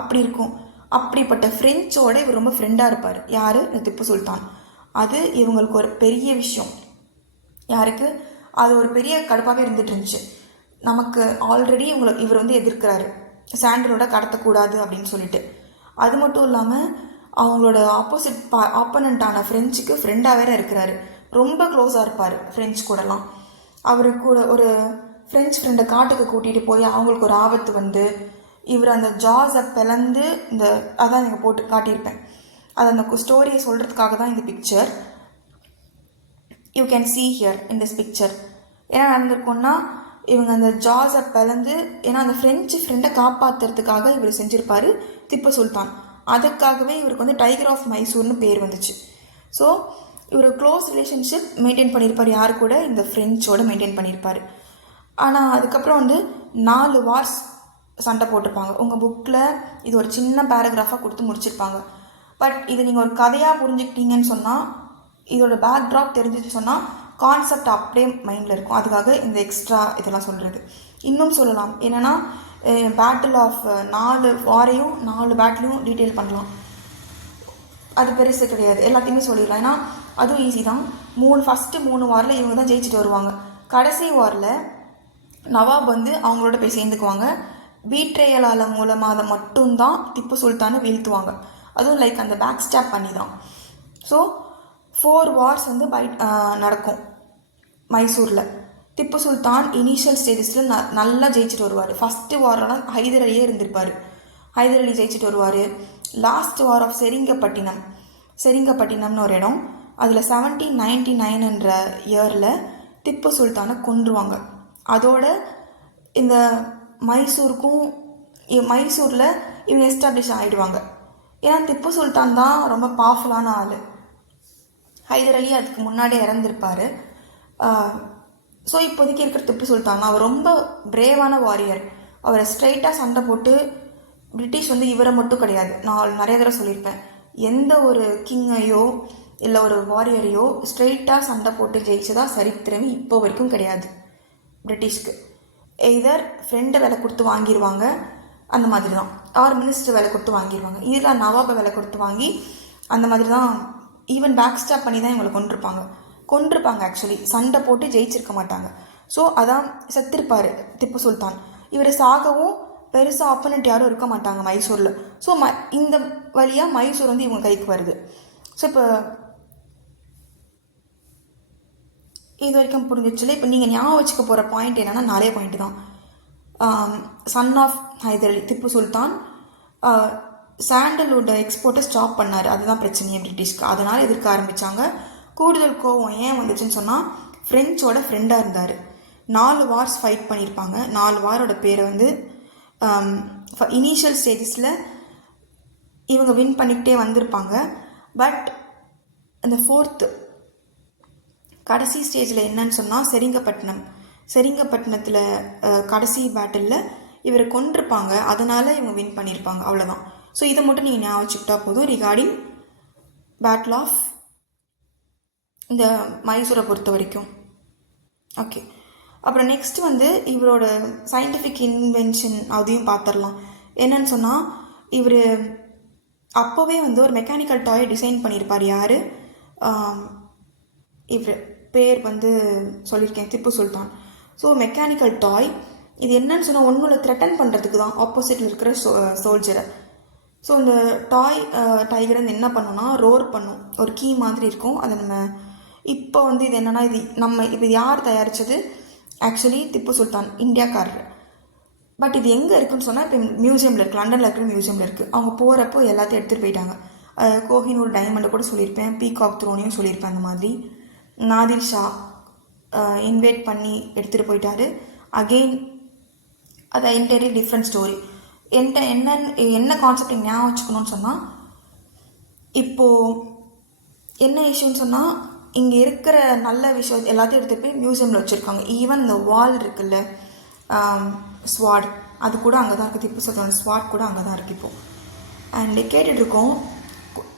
அப்படி இருக்கும். அப்படிப்பட்ட ஃப்ரெஞ்சோட இவர் ரொம்ப ஃப்ரெண்டாக இருப்பார். யார்? திப்பு சுல்தான். அது இவங்களுக்கு ஒரு பெரிய விஷயம். யாருக்கு? அது ஒரு பெரிய கடுப்பாகவே இருந்துட்டு இருந்துச்சு. நமக்கு ஆல்ரெடி இவர் வந்து எதிர்க்கிறாரு, சாண்டலோட கடத்தக்கூடாது அப்படின்னு சொல்லிட்டு. அது மட்டும் இல்லாமல் அவங்களோட ஆப்போனண்ட்டான ஃப்ரெஞ்சுக்கு ஃப்ரெண்டாக வேற இருக்கிறாரு. ரொம்ப க்ளோஸாக இருப்பார் ஃப்ரெஞ்ச் கூடலாம். அவருக்கு கூட ஒரு ஃப்ரெஞ்ச் ஃப்ரெண்டை காட்டுக்கு கூட்டிகிட்டு போய் அவங்களுக்கு ஒரு ஆபத்து வந்து இவர் அந்த ஜாஸை பிளந்து அதான் நீங்கள் போட்டு காட்டியிருப்பேன். அது அந்த ஸ்டோரியை சொல்கிறதுக்காக தான் இந்த picture. You can see here in this picture. என்ன நடந்திருக்கும்னா, இவங்க அந்த ஜாஸை பிளந்து, ஏன்னா அந்த ஃப்ரெஞ்சு ஃப்ரெண்டை காப்பாற்றுறதுக்காக இவர் செஞ்சுருப்பார் திப்பு சுல்தான். அதுக்காகவே இவருக்கு வந்து டைகர் ஆஃப் மைசூர்னு பேர் வந்துச்சு. ஸோ இவர் க்ளோஸ் ரிலேஷன்ஷிப் மெயின்டைன் பண்ணியிருப்பார். யார் கூட? இந்த ஃப்ரெஞ்சோடு மெயின்டைன் பண்ணியிருப்பார். ஆனால் அதுக்கப்புறம் வந்து 4 வார்ஸ் சண்டை போட்டிருப்பாங்க. உங்கள் புக்கில் இது ஒரு சின்ன பேராகிராஃபாக கொடுத்து முடிச்சிருப்பாங்க. பட் இது நீங்கள் ஒரு கதையாக புரிஞ்சுக்கிட்டீங்கன்னு சொன்னால், இதோட பேக்ட்ராப் தெரிஞ்சுன்னு சொன்னால் கான்செப்ட் அப்படியே மைண்டில் இருக்கும். அதுக்காக இந்த எக்ஸ்ட்ரா இதெல்லாம் சொல்கிறது. இன்னும் சொல்லலாம் என்னென்னா, பேட்டில் ஆஃப் 4 வாரையும் 4 பேட்டிலையும் டீட்டெயில் பண்ணலாம். அது பெருசு கிடையாது, எல்லாத்தையுமே சொல்லிடலாம். ஏன்னா அதுவும் ஈஸி தான். ஃபஸ்ட்டு 3 வாரில் இவங்க தான் ஜெயிச்சுட்டு வருவாங்க. கடைசி வாரில் நவாப் வந்து அவங்களோட போய் சேர்ந்துக்குவாங்க. பீட்ரேயலால் மூலமாக மட்டும்தான் திப்பு சுல்தானை வீழ்த்துவாங்க. அதுவும் லைக் அந்த பேக் ஸ்டாப் பண்ணி தான். ஸோ 4 வார்ஸ் வந்து நடக்கும் மைசூரில். திப்பு சுல்தான் இனிஷியல் ஸ்டேஜஸில் நல்லா ஜெயிச்சுட்டு வருவார். ஃபஸ்ட்டு வாரெல்லாம் ஹைதர் அலியே இருந்திருப்பார். ஹைதர் அலி ஜெயிச்சுட்டு வருவார். லாஸ்ட் வார் ஆஃப் செரிங்கப்பட்டினம்னு ஒரு இடம், அதில் 1799 இயரில் திப்பு சுல்தானை கொன்றுவாங்க. அதோட இந்த மைசூருக்கும் மைசூரில் இவங்க எஸ்டாப்ளிஷ் ஆகிடுவாங்க. ஏன்னா திப்பு சுல்தான் தான் ரொம்ப பவர்ஃபுல்லான ஆள். ஹைதர் அலி அதுக்கு முன்னாடியே இறந்துருப்பார். ஸோ இப்போதைக்கு இருக்கிற திப்பு சுல்தான் அவர் ரொம்ப பிரேவான வாரியர். அவரை ஸ்ட்ரைட்டாக சண்டை போட்டு பிரிட்டிஷ் இவரை மட்டும் கிடையாது, நான் நிறைய தடவை சொல்லியிருப்பேன், எந்த ஒரு கிங்கையோ இல்லை ஒரு வாரியரையோ ஸ்ட்ரெயிட்டாக சண்டை போட்டு ஜெயிச்சதா சரித்திரமே இப்போ வரைக்கும் கிடையாது பிரிட்டிஷ்க்கு. எய்தர் ஃப்ரெண்டை விலை கொடுத்து வாங்கிடுவாங்க, அந்த மாதிரி தான், ஆர் மினிஸ்டர் விலை கொடுத்து வாங்கிடுவாங்க, இதில் நவாபை விலை கொடுத்து வாங்கி அந்த மாதிரி தான். ஈவன் பேக் ஸ்டாப் பண்ணி தான் இவங்களை கொண்டிருப்பாங்க ஆக்சுவலி, சண்டை போட்டு ஜெயிச்சிருக்க மாட்டாங்க. ஸோ அதான் செத்திருப்பார் திப்பு சுல்தான். இவர் சாகவும் பெருசாக ஆப்போனண்ட் யாரும் இருக்க மாட்டாங்க மைசூரில். ஸோ இந்த வழியாக மைசூர் இவங்க கைக்கு வருது. ஸோ இப்போ இது வரைக்கும் புரிஞ்சிச்சுல. இப்போ நீங்கள் ஞாபகம் வச்சுக்க போகிற பாயிண்ட் என்னென்னா நிறைய பாயிண்ட் தான். Son of Hyder Ali Tipu Sultan sandalwood எக்ஸ்போர்ட்டை ஸ்டாப் பண்ணார். அதுதான் பிரச்சனையே பிரிட்டிஷ்க்கு. அதனால் எதிர்க்க ஆரம்பித்தாங்க. கூடுதல் கோவம் ஏன் வந்துச்சுன்னு சொன்னால், ஃப்ரெஞ்சோட ஃப்ரெண்டாக இருந்தார். 4 வார்ஸ் ஃபைட் பண்ணியிருப்பாங்க. 4 வாரோட பேரை இனிஷியல் ஸ்டேஜஸில் இவங்க வின் பண்ணிக்கிட்டே வந்திருப்பாங்க. பட் அந்த 4th கடைசி ஸ்டேஜில் என்னன்னு சொன்னால் செரிங்கப்பட்டினத்தில் கடைசி பேட்டிலில் இவரை கொண்டிருப்பாங்க. அதனால் இவங்க வின் பண்ணியிருப்பாங்க, அவ்வளோதான். ஸோ இதை மட்டும் நீங்கள் ஞாபகம் வச்சுக்கிட்டா போதும் ரிகார்டிங் பேட்டில் ஆஃப் இந்த மைசூரை பொறுத்த வரைக்கும். ஓகே, அப்புறம் நெக்ஸ்ட் இவரோட சயின்டிஃபிக் இன்வென்ஷன் அதையும் பார்த்துடலாம். என்னன்னு சொன்னால், இவர் அப்போவே ஒரு மெக்கானிக்கல் டாயை டிசைன் பண்ணியிருப்பார். யார்? இவர் பேர் சொல்லியிருக்கேன், திப்பு சுல்தான். ஸோ மெக்கானிக்கல் டாய் இது என்னன்னு சொன்னால் ஒன்றும் த்ரெட்டன் பண்ணுறதுக்கு தான் ஆப்போசிட்டில் இருக்கிற சோல்ஜரை. ஸோ இந்த டாய் டைகர் என்ன பண்ணுன்னா ரோர் பண்ணும், ஒரு கீ மாதிரி இருக்கும். அதை நம்ம இப்போ இது என்னென்னா, இது யார் தயாரித்தது? ஆக்சுவலி திப்பு சுல்தான், இந்தியாக்காரர். பட் இது எங்கே இருக்குதுன்னு சொன்னால், இப்போ மியூசியமில் இருக்குது, லண்டனில் இருக்கிற மியூசியமில் இருக்குது. அவங்க போகிறப்போ எல்லாத்தையும் எடுத்துகிட்டு போயிட்டாங்க. கோஹினூர் டைமண்டை கூட சொல்லியிருப்பேன், பீகாக் த்ரோனையும் சொல்லியிருப்பேன். அந்த மாதிரி நாதிர் ஷா இன்வைட் பண்ணி எடுத்துகிட்டு போயிட்டாரு. அகெயின் அது என்டையர்லி டிஃப்ரெண்ட் ஸ்டோரி. என்ன கான்செப்ட் ஞாபகம் வச்சுக்கணும்னு சொன்னால், இப்போது என்ன இஷ்யூன்னு சொன்னால், இங்கே இருக்கிற நல்ல விஷயம் எல்லாத்தையும் எடுத்துகிட்டு போய் மியூசியமில் வச்சுருக்காங்க. ஈவன் இந்த வால் இருக்குல்ல, ஸ்வாட், அது கூட அங்கே தான் இருக்குது. திப்பு சுல்தான் ஸ்வாட் கூட அங்கே தான் இருக்குது இப்போது. அண்ட் கேட்டுட்ருக்கோம்,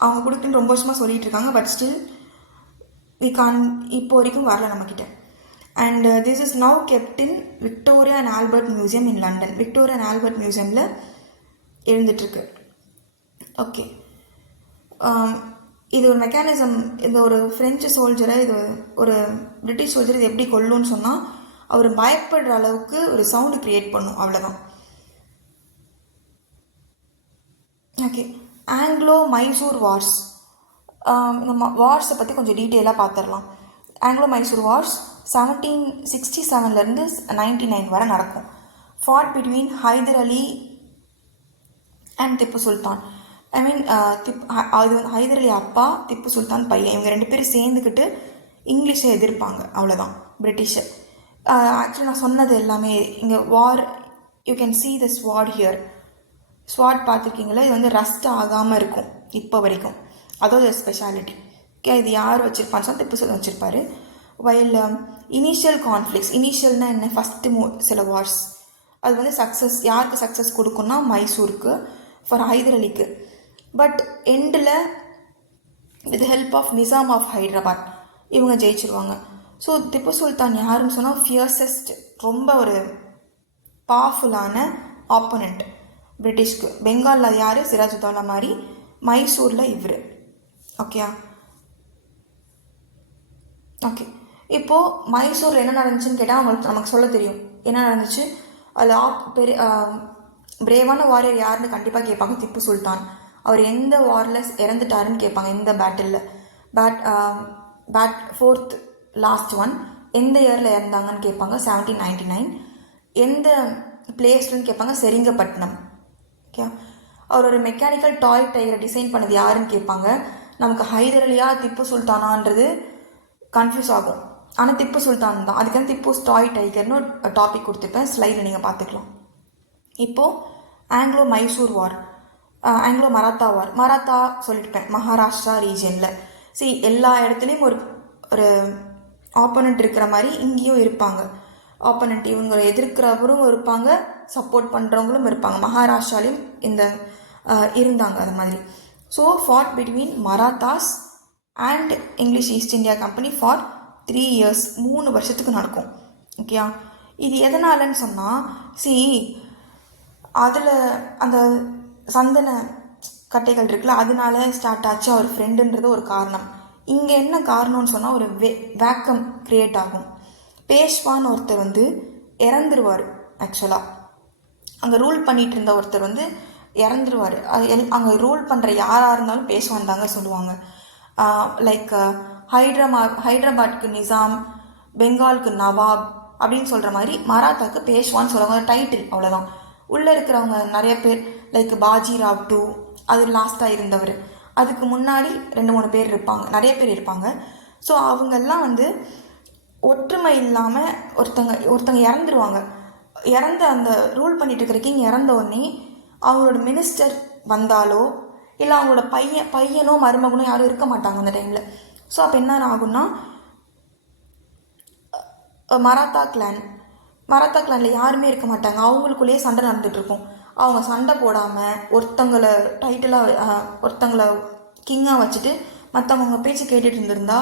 அவங்க கொடுக்குன்னு ரொம்ப வருஷமாக சொல்லிகிட்டு இருக்காங்க. பட் ஸ்டில் இப்போ வரைக்கும் வரல நம்மக்கிட்ட. And this is now kept in Victoria and Albert museum in London. Victoria and Albert மியூசியமில் இருந்துகிட்ருக்கு. ஓகே, இது ஒரு மெக்கானிசம். இந்த ஒரு ஃப்ரெஞ்சு சோல்ஜரை, இது ஒரு பிரிட்டிஷ் சோல்ஜர் இது எப்படி கொல்லுன்னு சொன்னால், அவர் பயப்படுற அளவுக்கு ஒரு சவுண்டு க்ரியேட் பண்ணும், அவ்வளோதான். Okay, Anglo Mysore Wars. இந்த வார்ஸை பற்றி கொஞ்சம் டீட்டெயிலாக பார்த்துடலாம். ஆங்கிலோ மைசூர் வார்ஸ் 1767 99 வரை நடக்கும். Fought between Hyder Ali and Tipu Sultan. I mean அது ஹைதர் அலி அப்பா, திப்பு சுல்தான் பையன். இவங்க 2 பேரும் சேர்ந்துக்கிட்டு இங்கிலீஷை எதிர்ப்பாங்க, அவ்வளோதான், பிரிட்டிஷை. ஆக்சுவலி நான் சொன்னது எல்லாமே இங்கே war, you can see the sword here. Sword பார்த்துருக்கீங்களா? இது ரஸ்ட் ஆகாமல் இருக்கும் இப்போ வரைக்கும், அதோட ஸ்பெஷாலிட்டி. ஓகே, இது யார் வச்சுருப்பான்னு சொன்னால் திப்பு சுல்தான் வச்சுருப்பாரு. வைல் இனிஷியல் கான்ஃப்ளிக்ஸ், இனிஷியல்னால் என்ன, ஃபஸ்ட்டு சில வார்ஸ், அது சக்ஸஸ் யாருக்கு சக்ஸஸ் கொடுக்குன்னா மைசூருக்கு, ஃபார் ஹைதர் அலிக்கு. பட் எண்டில் with help of Nizam of Hyderabad இவங்க ஜெயிச்சிருவாங்க. ஸோ திப்பு சுல்தான் யாருன்னு சொன்னால் ஃபியர்சஸ்ட், ரொம்ப ஒரு பவர்ஃபுல்லான ஆப்போனண்ட் பிரிட்டிஷ்க்கு. பெங்காலில் யார்? சிராஜுத்தௌலா மாதிரி. மைசூரில் இவர். ஓகேயா? ஓகே, இப்போது மைசூரில் என்ன நடந்துச்சுன்னு கேட்டால் நமக்கு சொல்ல தெரியும் என்ன நடந்துச்சு. அதில் பிரேவான வாரியர் யாருன்னு கண்டிப்பாக கேட்பாங்க, திப்பு சுல்தான். அவர் எந்த வாரில் இறந்துட்டாருன்னு கேட்பாங்க, எந்த பேட்டிலில். 4th லாஸ்ட் ஒன் எந்த இயரில் இறந்தாங்கன்னு கேட்பாங்க, 1799. எந்த பிளேஸ்லன்னு கேட்பாங்க, செரிங்கப்பட்டினம். ஓகே, அவர் ஒரு மெக்கானிக்கல் டாய் டைகரை டிசைன் பண்ணது யாருன்னு கேட்பாங்க. நமக்கு ஹைதர் அலியா திப்பு சுல்தானான்றது கன்ஃபியூஸ் ஆகும். ஆனால் திப்பு சுல்தான் தான். அதுக்கு திப்பு டாய் டைகர்னு ஒரு டாபிக் கொடுத்துருப்பேன், ஸ்லைடில் நீங்கள் பார்த்துக்கலாம். இப்போது ஆங்கிலோ மைசூர் வார், ஆங்கிலோ மராத்தா வார். மராத்தா சொல்லியிருப்பேன், மகாராஷ்டிரா ரீஜனில். எல்லா இடத்துலையும் ஒரு ஒரு ஆப்போனண்ட் இருக்கிற மாதிரி இங்கேயும் இருப்பாங்க. ஆப்போனண்ட் இவங்க எதிர்க்கிறவரும் இருப்பாங்க, சப்போர்ட் பண்ணுறவங்களும் இருப்பாங்க. மகாராஷ்டிராலையும் இந்த இருந்தாங்க அது மாதிரி. So fought between Marathas and English East India Company for 3 years, 3 வருஷத்துக்கு நடக்கும். ஓகேயா? இது எதனாலன்னு சொன்னால், அதில் அந்த சந்தன கட்டைகள் இருக்குல்ல, அதனால ஸ்டார்ட் ஆச்சு அவர் ஃப்ரெண்டுன்றது ஒரு காரணம். இங்கே என்ன காரணம்னு சொன்னால், ஒரு வேக்கம் க்ரியேட் ஆகும். பேஷ்வான்னு ஒருத்தர் இறந்துருவார். ஆக்சுவலாக அங்கே ரூல் பண்ணிகிட்டு இருந்த ஒருத்தர் இறந்துருவார். அங்கே ரூல் பண்ணுற யாராக இருந்தாலும் பேஷ்வான் தாங்க சொல்லுவாங்க. லைக் ஹைதராபாத்க்கு நிசாம், பெங்காலுக்கு நவாப் அப்படின்னு சொல்கிற மாதிரி மராத்தாக்கு பேஷ்வான்னு சொல்லுவாங்க. டைட்டில் அவ்வளோதான். உள்ளே இருக்கிறவங்க நிறைய பேர், லைக் பாஜிராவ் டூ, அது லாஸ்ட்டாக இருந்தவர். அதுக்கு முன்னாடி 2-3 பேர் இருப்பாங்க, நிறைய பேர் இருப்பாங்க. ஸோ அவங்கெல்லாம் ஒற்றுமை இல்லாமல் ஒருத்தங்க இறந்துருவாங்க. அந்த ரூல் பண்ணிட்டு இருக்கிற கிங் இறந்த உடனே அவங்களோட மினிஸ்டர் வந்தாலோ இல்லை அவங்களோட பையனோ மருமகனோ யாரும் இருக்க மாட்டாங்க அந்த டைமில். ஸோ அப்போ என்ன ஆகும்னா, மராத்தா கிளானில் யாருமே இருக்க மாட்டாங்க. அவங்களுக்குள்ளேயே சண்டை நடந்துகிட்ருக்கும். அவங்க சண்டை போடாமல் ஒருத்தங்களை ஒருத்தங்களை கிங்காக வச்சுட்டு மற்றவங்க பேச்சு கேட்டுட்டு இருந்திருந்தா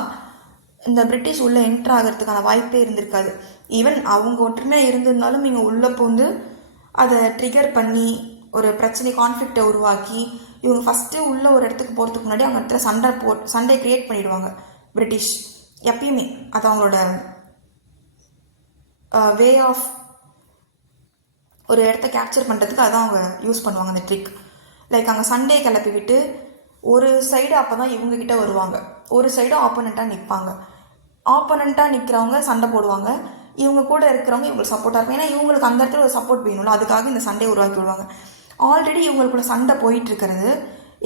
இந்த பிரிட்டிஷ் உள்ளே என்ட்ரு ஆகிறதுக்கான வாய்ப்பே இருந்திருக்காது. ஈவன் அவங்க ஒற்றுமையாக இருந்திருந்தாலும் நீங்கள் உள்ளே போந்து அதை ட்ரிகர் பண்ணி ஒரு பிரச்சனை, கான்ஃப்ளிக்டை உருவாக்கி இவங்க ஃபஸ்ட்டு உள்ளே ஒரு இடத்துக்கு போகிறதுக்கு முன்னாடி அவங்க இடத்துல சண்டை க்ரியேட் பண்ணிவிடுவாங்க பிரிட்டிஷ் எப்பயுமே. அது அவங்களோட வே ஆஃப் ஒரு இடத்த கேப்சர் பண்ணுறதுக்கு அதான் அவங்க யூஸ் பண்ணுவாங்க அந்த ட்ரிக். லைக் அங்கே சண்டே கிளப்பி விட்டு ஒரு சைடு அப்போ தான் இவங்ககிட்ட வருவாங்க, ஒரு சைடு ஆப்போனண்ட்டாக நிற்பாங்க. ஆப்போனண்ட்டாக நிற்கிறவங்க சண்டை போடுவாங்க, இவங்க கூட இருக்கிறவங்க இவங்களுக்கு சப்போர்ட்டாக இருக்கும். ஏன்னா இவங்களுக்கு அந்த இடத்துல ஒரு சப்போர்ட் வேணும்ல, அதுக்காக இந்த சண்டையை உருவாக்கி விடுவாங்க. ஆல்ரெடி இவங்களுக்குள்ள சண்டை போயிட்டுருக்கிறது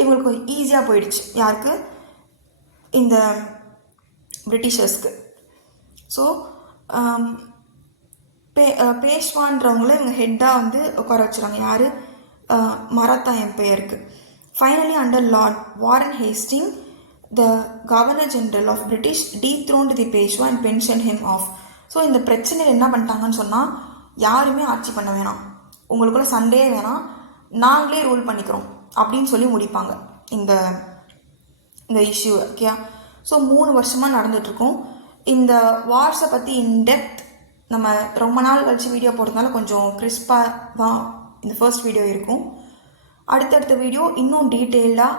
இவங்களுக்கு ஈஸியாக போயிடுச்சு. யாருக்கு? இந்த பிரிட்டிஷர்ஸ்க்கு. ஸோ பேஷ்வான்றவங்கள இவங்க ஹெட்டாக உட்கார வச்சுருவாங்க. யார்? மராத்தா எம்பையருக்கு. Finally under Lord Warren Hastings, the governor general of British dethroned the Peshwa and pension him off. So இந்த பிரச்சனையில் என்ன பண்ணிட்டாங்கன்னு சொன்னால், யாருமே ஆட்சி பண்ண வேணாம், உங்களுக்குள்ள சண்டையே வேணாம், நாங்களே ரூல் பண்ணிக்கிறோம் அப்படின்னு சொல்லி முடிப்பாங்க இந்த இஷ்யூ. ஓகே? ஸோ 3 வருஷமாக நடந்துகிட்ருக்கோம். இந்த வார்ஸை பற்றி இன்டெப்த் நம்ம ரொம்ப நாள் கழிச்சு வீடியோ போடுறதுனால கொஞ்சம் கிறிஸ்பாக தான் இந்த ஃபர்ஸ்ட் வீடியோ இருக்கும். அடுத்தடுத்த வீடியோ இன்னும் டீட்டெயில்டாக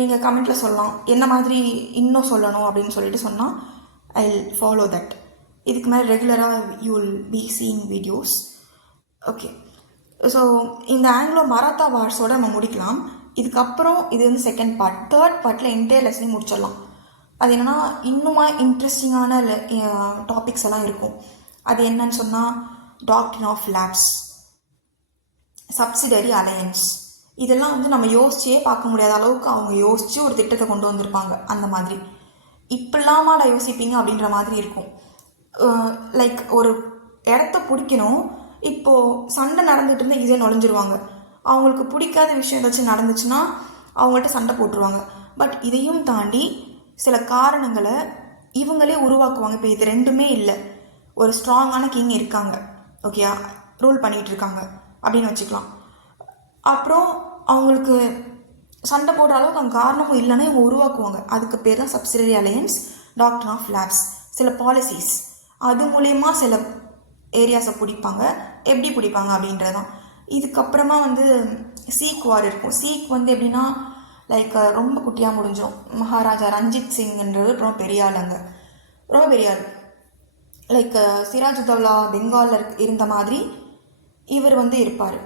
நீங்கள் கமெண்ட்டில் சொல்லலாம், என்ன மாதிரி இன்னும் சொல்லணும் அப்படின்னு சொல்லிட்டு சொன்னால் ஐ வில் ஃபாலோ தட். இதுக்கு மேலே ரெகுலராக you will be seeing videos. Okay, so இந்த ஆங்கிலோ மராத்தா வார்ஸோட நம்ம முடிக்கலாம். இதுக்கப்புறம் இது செகண்ட் பார்ட். தேர்ட் பார்ட்டில் என்டையர் லெசனையும் முடிச்சிடலாம். அது என்னென்னா இன்னுமா இன்ட்ரெஸ்டிங்கான டாபிக்ஸ் எல்லாம் இருக்கும். அது என்னன்னு சொன்னால், doctrine of lapse, subsidiary alliance, இதெல்லாம் நம்ம யோசிச்சே பார்க்க முடியாத அளவுக்கு அவங்க யோசித்து ஒரு திட்டத்தை கொண்டு வந்திருப்பாங்க. அந்த மாதிரி இப்படிலாமாடா யோசிப்பீங்க அப்படின்ற மாதிரி இருக்கும். லைக் ஒரு இடத்த பிடிக்கணும், இப்போது சண்டை நடந்துகிட்டு இருந்தால் ஈஸியாக நுழைஞ்சிருவாங்க. அவங்களுக்கு பிடிக்காத விஷயம் ஏதாச்சும் நடந்துச்சுன்னா அவங்கள்ட்ட சண்டை போட்டுருவாங்க. பட் இதையும் தாண்டி சில காரணங்களை இவங்களே உருவாக்குவாங்க. இப்போ இது ரெண்டுமே இல்லை, ஒரு ஸ்ட்ராங்கான கிங் இருக்காங்க, ஓகேயா, ரூல் பண்ணிகிட்டு இருக்காங்க அப்படின்னு வச்சுக்கலாம். அப்புறம் அவங்களுக்கு சண்டை போடுற அளவுக்கு அங்கே காரணமும் இல்லைன்னா இவங்க உருவாக்குவாங்க. அதுக்கு பேர் தான் subsidiary alliance, doctrine of lapse. சில பாலிசிஸ் அது மூலயமா சில ஏரியாஸை பிடிப்பாங்க. எப்படி பிடிப்பாங்க அப்படின்றது தான். இதுக்கப்புறமா சீக் வார் இருக்கும். சீக் எப்படின்னா லைக் ரொம்ப குட்டியாக முடிஞ்சிடும். மகாராஜா ரஞ்சித் சிங்ன்றது ரொம்ப பெரிய ஆளுங்க, ரொம்ப பெரிய ஆள். லைக் சிராஜுத்தௌலா பெங்காலில் இருந்த மாதிரி இவர் இருப்பார்.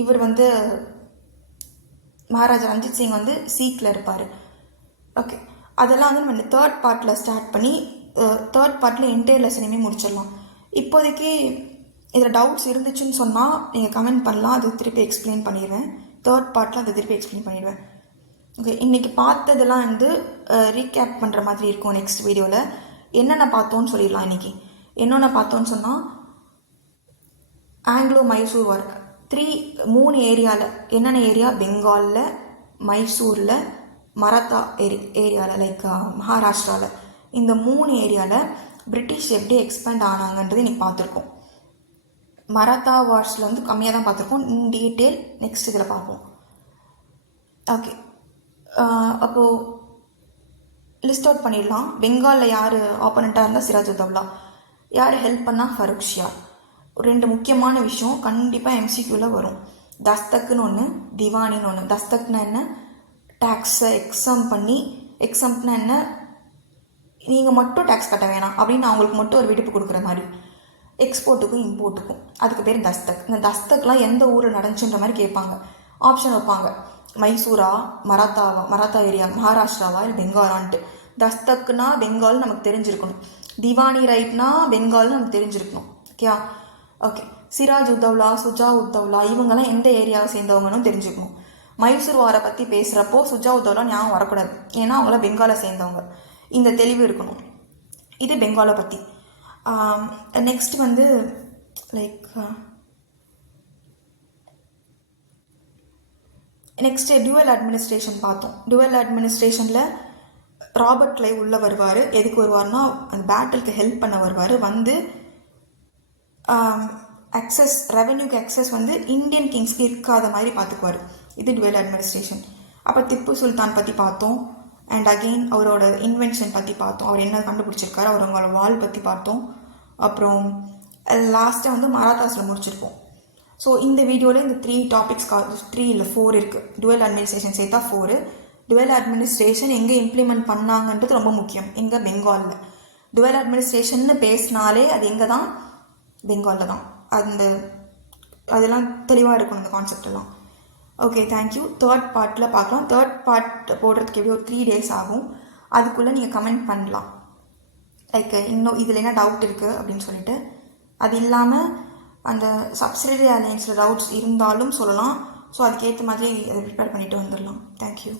இவர் மகாராஜா ரஞ்சித் சிங் சீக்கில் இருப்பார். ஓகே, அதெல்லாம் நம்ம தேர்ட் பார்ட்டில் ஸ்டார்ட் பண்ணி தேர்ட் பார்ட்டில் என்டையர் லெசனையுமே முடிச்சிடலாம். இப்போதைக்கு இதில் டவுட்ஸ் இருந்துச்சுன்னு சொன்னால் நீங்கள் கமெண்ட் பண்ணலாம், அது திருப்பி எக்ஸ்பிளைன் பண்ணிடுவேன். தேர்ட் பார்ட்டில் அதை திருப்பி எக்ஸ்பிளைன் பண்ணிடுவேன். ஓகே, இன்றைக்கி பார்த்ததெல்லாம் ரீகேப் பண்ணுற மாதிரி இருக்கும். நெக்ஸ்ட் வீடியோவில் என்னென்ன பார்த்தோன்னு சொல்லிடலாம். இன்றைக்கி என்னென்ன பார்த்தோன்னு சொன்னால், ஆங்கிலோ மைசூர் வார், 3 ஏரியாவில் என்னென்ன ஏரியா, பெங்காலில், மைசூரில், மராத்தா ஏரியாவில் லைக் மகாராஷ்டிராவில், இந்த 3 ஏரியாவில் பிரிட்டிஷ் எப்படி எக்ஸ்பேண்ட் ஆனாங்கன்றது இன்றைக்கி பார்த்துருக்கோம். மராத்தா வார்ஸில் வந்து கம்மியாக தான் பார்த்துருக்கோம். இன் டீட்டெயில் நெக்ஸ்ட் இதில் பார்ப்போம். ஓகே, அப்போது லிஸ்ட் அவுட் பண்ணிடலாம். பெங்காலில் யார் ஆப்போனண்ட்டாக இருந்தால் சிராஜுத்தௌலா, யார் ஹெல்ப் பண்ணால் ஃபருக்ஷியார். 2 முக்கியமான விஷயம் கண்டிப்பாக எம்சிக்யூவில் வரும். தஸ்தக்குன்னு ஒன்று, திவானின்னு ஒன்று. தஸ்தக்னா என்ன, டேக்ஸை எக்ஸம்ப்ட்னா என்ன, நீங்கள் மட்டும் டேக்ஸ் கட்ட வேணாம் அப்படின்னு அவங்களுக்கு மட்டும் ஒரு விடுப்பு கொடுக்குற மாதிரி, எக்ஸ்போர்ட்டுக்கும் இம்போர்ட்டுக்கும். அதுக்கு பேர் தஸ்தக். இந்த தஸ்தக்லாம் எந்த ஊரில் நடந்துச்சுன்ற மாதிரி கேட்பாங்க, ஆப்ஷன் வைப்பாங்க. மைசூரா, மராத்தா ஏரியா, மகாராஷ்டிராவா இல்லை பெங்காலான்ட்டு. தஸ்தக்னா பெங்கால் நமக்கு தெரிஞ்சிருக்கணும், திவானி ரைட்னா பெங்கால்னு நமக்கு தெரிஞ்சிருக்கணும். ஓகே, சிராஜுத்தௌலா, சுஜாவுத்தௌலா இவங்கெல்லாம் எந்த ஏரியாவை சேர்ந்தவங்கன்னு தெரிஞ்சுக்கணும். மைசூர் வாரை பற்றி பேசுகிறப்போ சுஜாவுத்தௌலா ஞாபகம் வரக்கூடாது, ஏன்னா அவங்களாம் பெங்காலை சேர்ந்தவங்க. இந்த தெளிவு இருக்கணும். இது பெங்காலை பற்றி. நெக்ஸ்ட் வந்து லைக் நெக்ஸ்ட்டு டுவல் அட்மினிஸ்ட்ரேஷன் பார்த்தோம். டுவல் அட்மினிஸ்ட்ரேஷனில் ராபர்ட் கிளைவ் உள்ளே வருவார். எதுக்கு வருவார்னா அந்த பேட்டிலுக்கு ஹெல்ப் பண்ண வருவார். வந்து ரெவென்யூக்கு அக்சஸ் வந்து இந்தியன் கிங்ஸ்க்கு இருக்காத மாதிரி பார்த்துக்குவார். இது டுவல் அட்மினிஸ்ட்ரேஷன். அப்போ திப்பு சுல்தான் பற்றி பார்த்தோம். அண்ட் அகெயின் அவரோட இன்வென்ஷன் பற்றி பார்த்தோம், அவர் என்ன கண்டுபிடிச்சிருக்காரு, அவங்களோட வால் பற்றி பார்த்தோம். அப்புறம் லாஸ்ட்டாக வந்து மராத்தாஸில் முடிச்சிருப்போம். ஸோ இந்த வீடியோவில் இந்த 3 டாபிக்ஸ் 3 இல்லை 4 இருக்குது. டுவல் அட்மினிஸ்ட்ரேஷன் சேர்த்தா 4. டுவல் அட்மினிஸ்ட்ரேஷன் எங்கே இம்ப்ளிமெண்ட் பண்ணாங்கன்றது ரொம்ப முக்கியம். எங்கே, பெங்காலில். டுவல் அட்மினிஸ்ட்ரேஷன்னு பேசினாலே அது எங்கே தான், பெங்காலில் தான். அதெல்லாம் தெளிவாக இருக்கணும் இந்த கான்செப்ட் எல்லாம். Okay, thank you. 3rd பார்ட்டில் பார்க்கலாம். 3rd பார்ட் போடுறதுக்கு எப்படி ஒரு 3 days ஆகும். அதுக்குள்ளே நீங்கள் கமெண்ட் பண்ணலாம், லைக் இன்னும் இதில் என்ன டவுட் இருக்குது அப்படின்னு சொல்லிட்டு. அது இல்லாமல் அந்த சப்சிடரி அலையன்ஸில் டவுட்ஸ் இருந்தாலும் சொல்லலாம். ஸோ அதுக்கேற்ற மாதிரி அதை ப்ரிப்பேர் பண்ணிவிட்டு வந்துடலாம். தேங்க்யூ.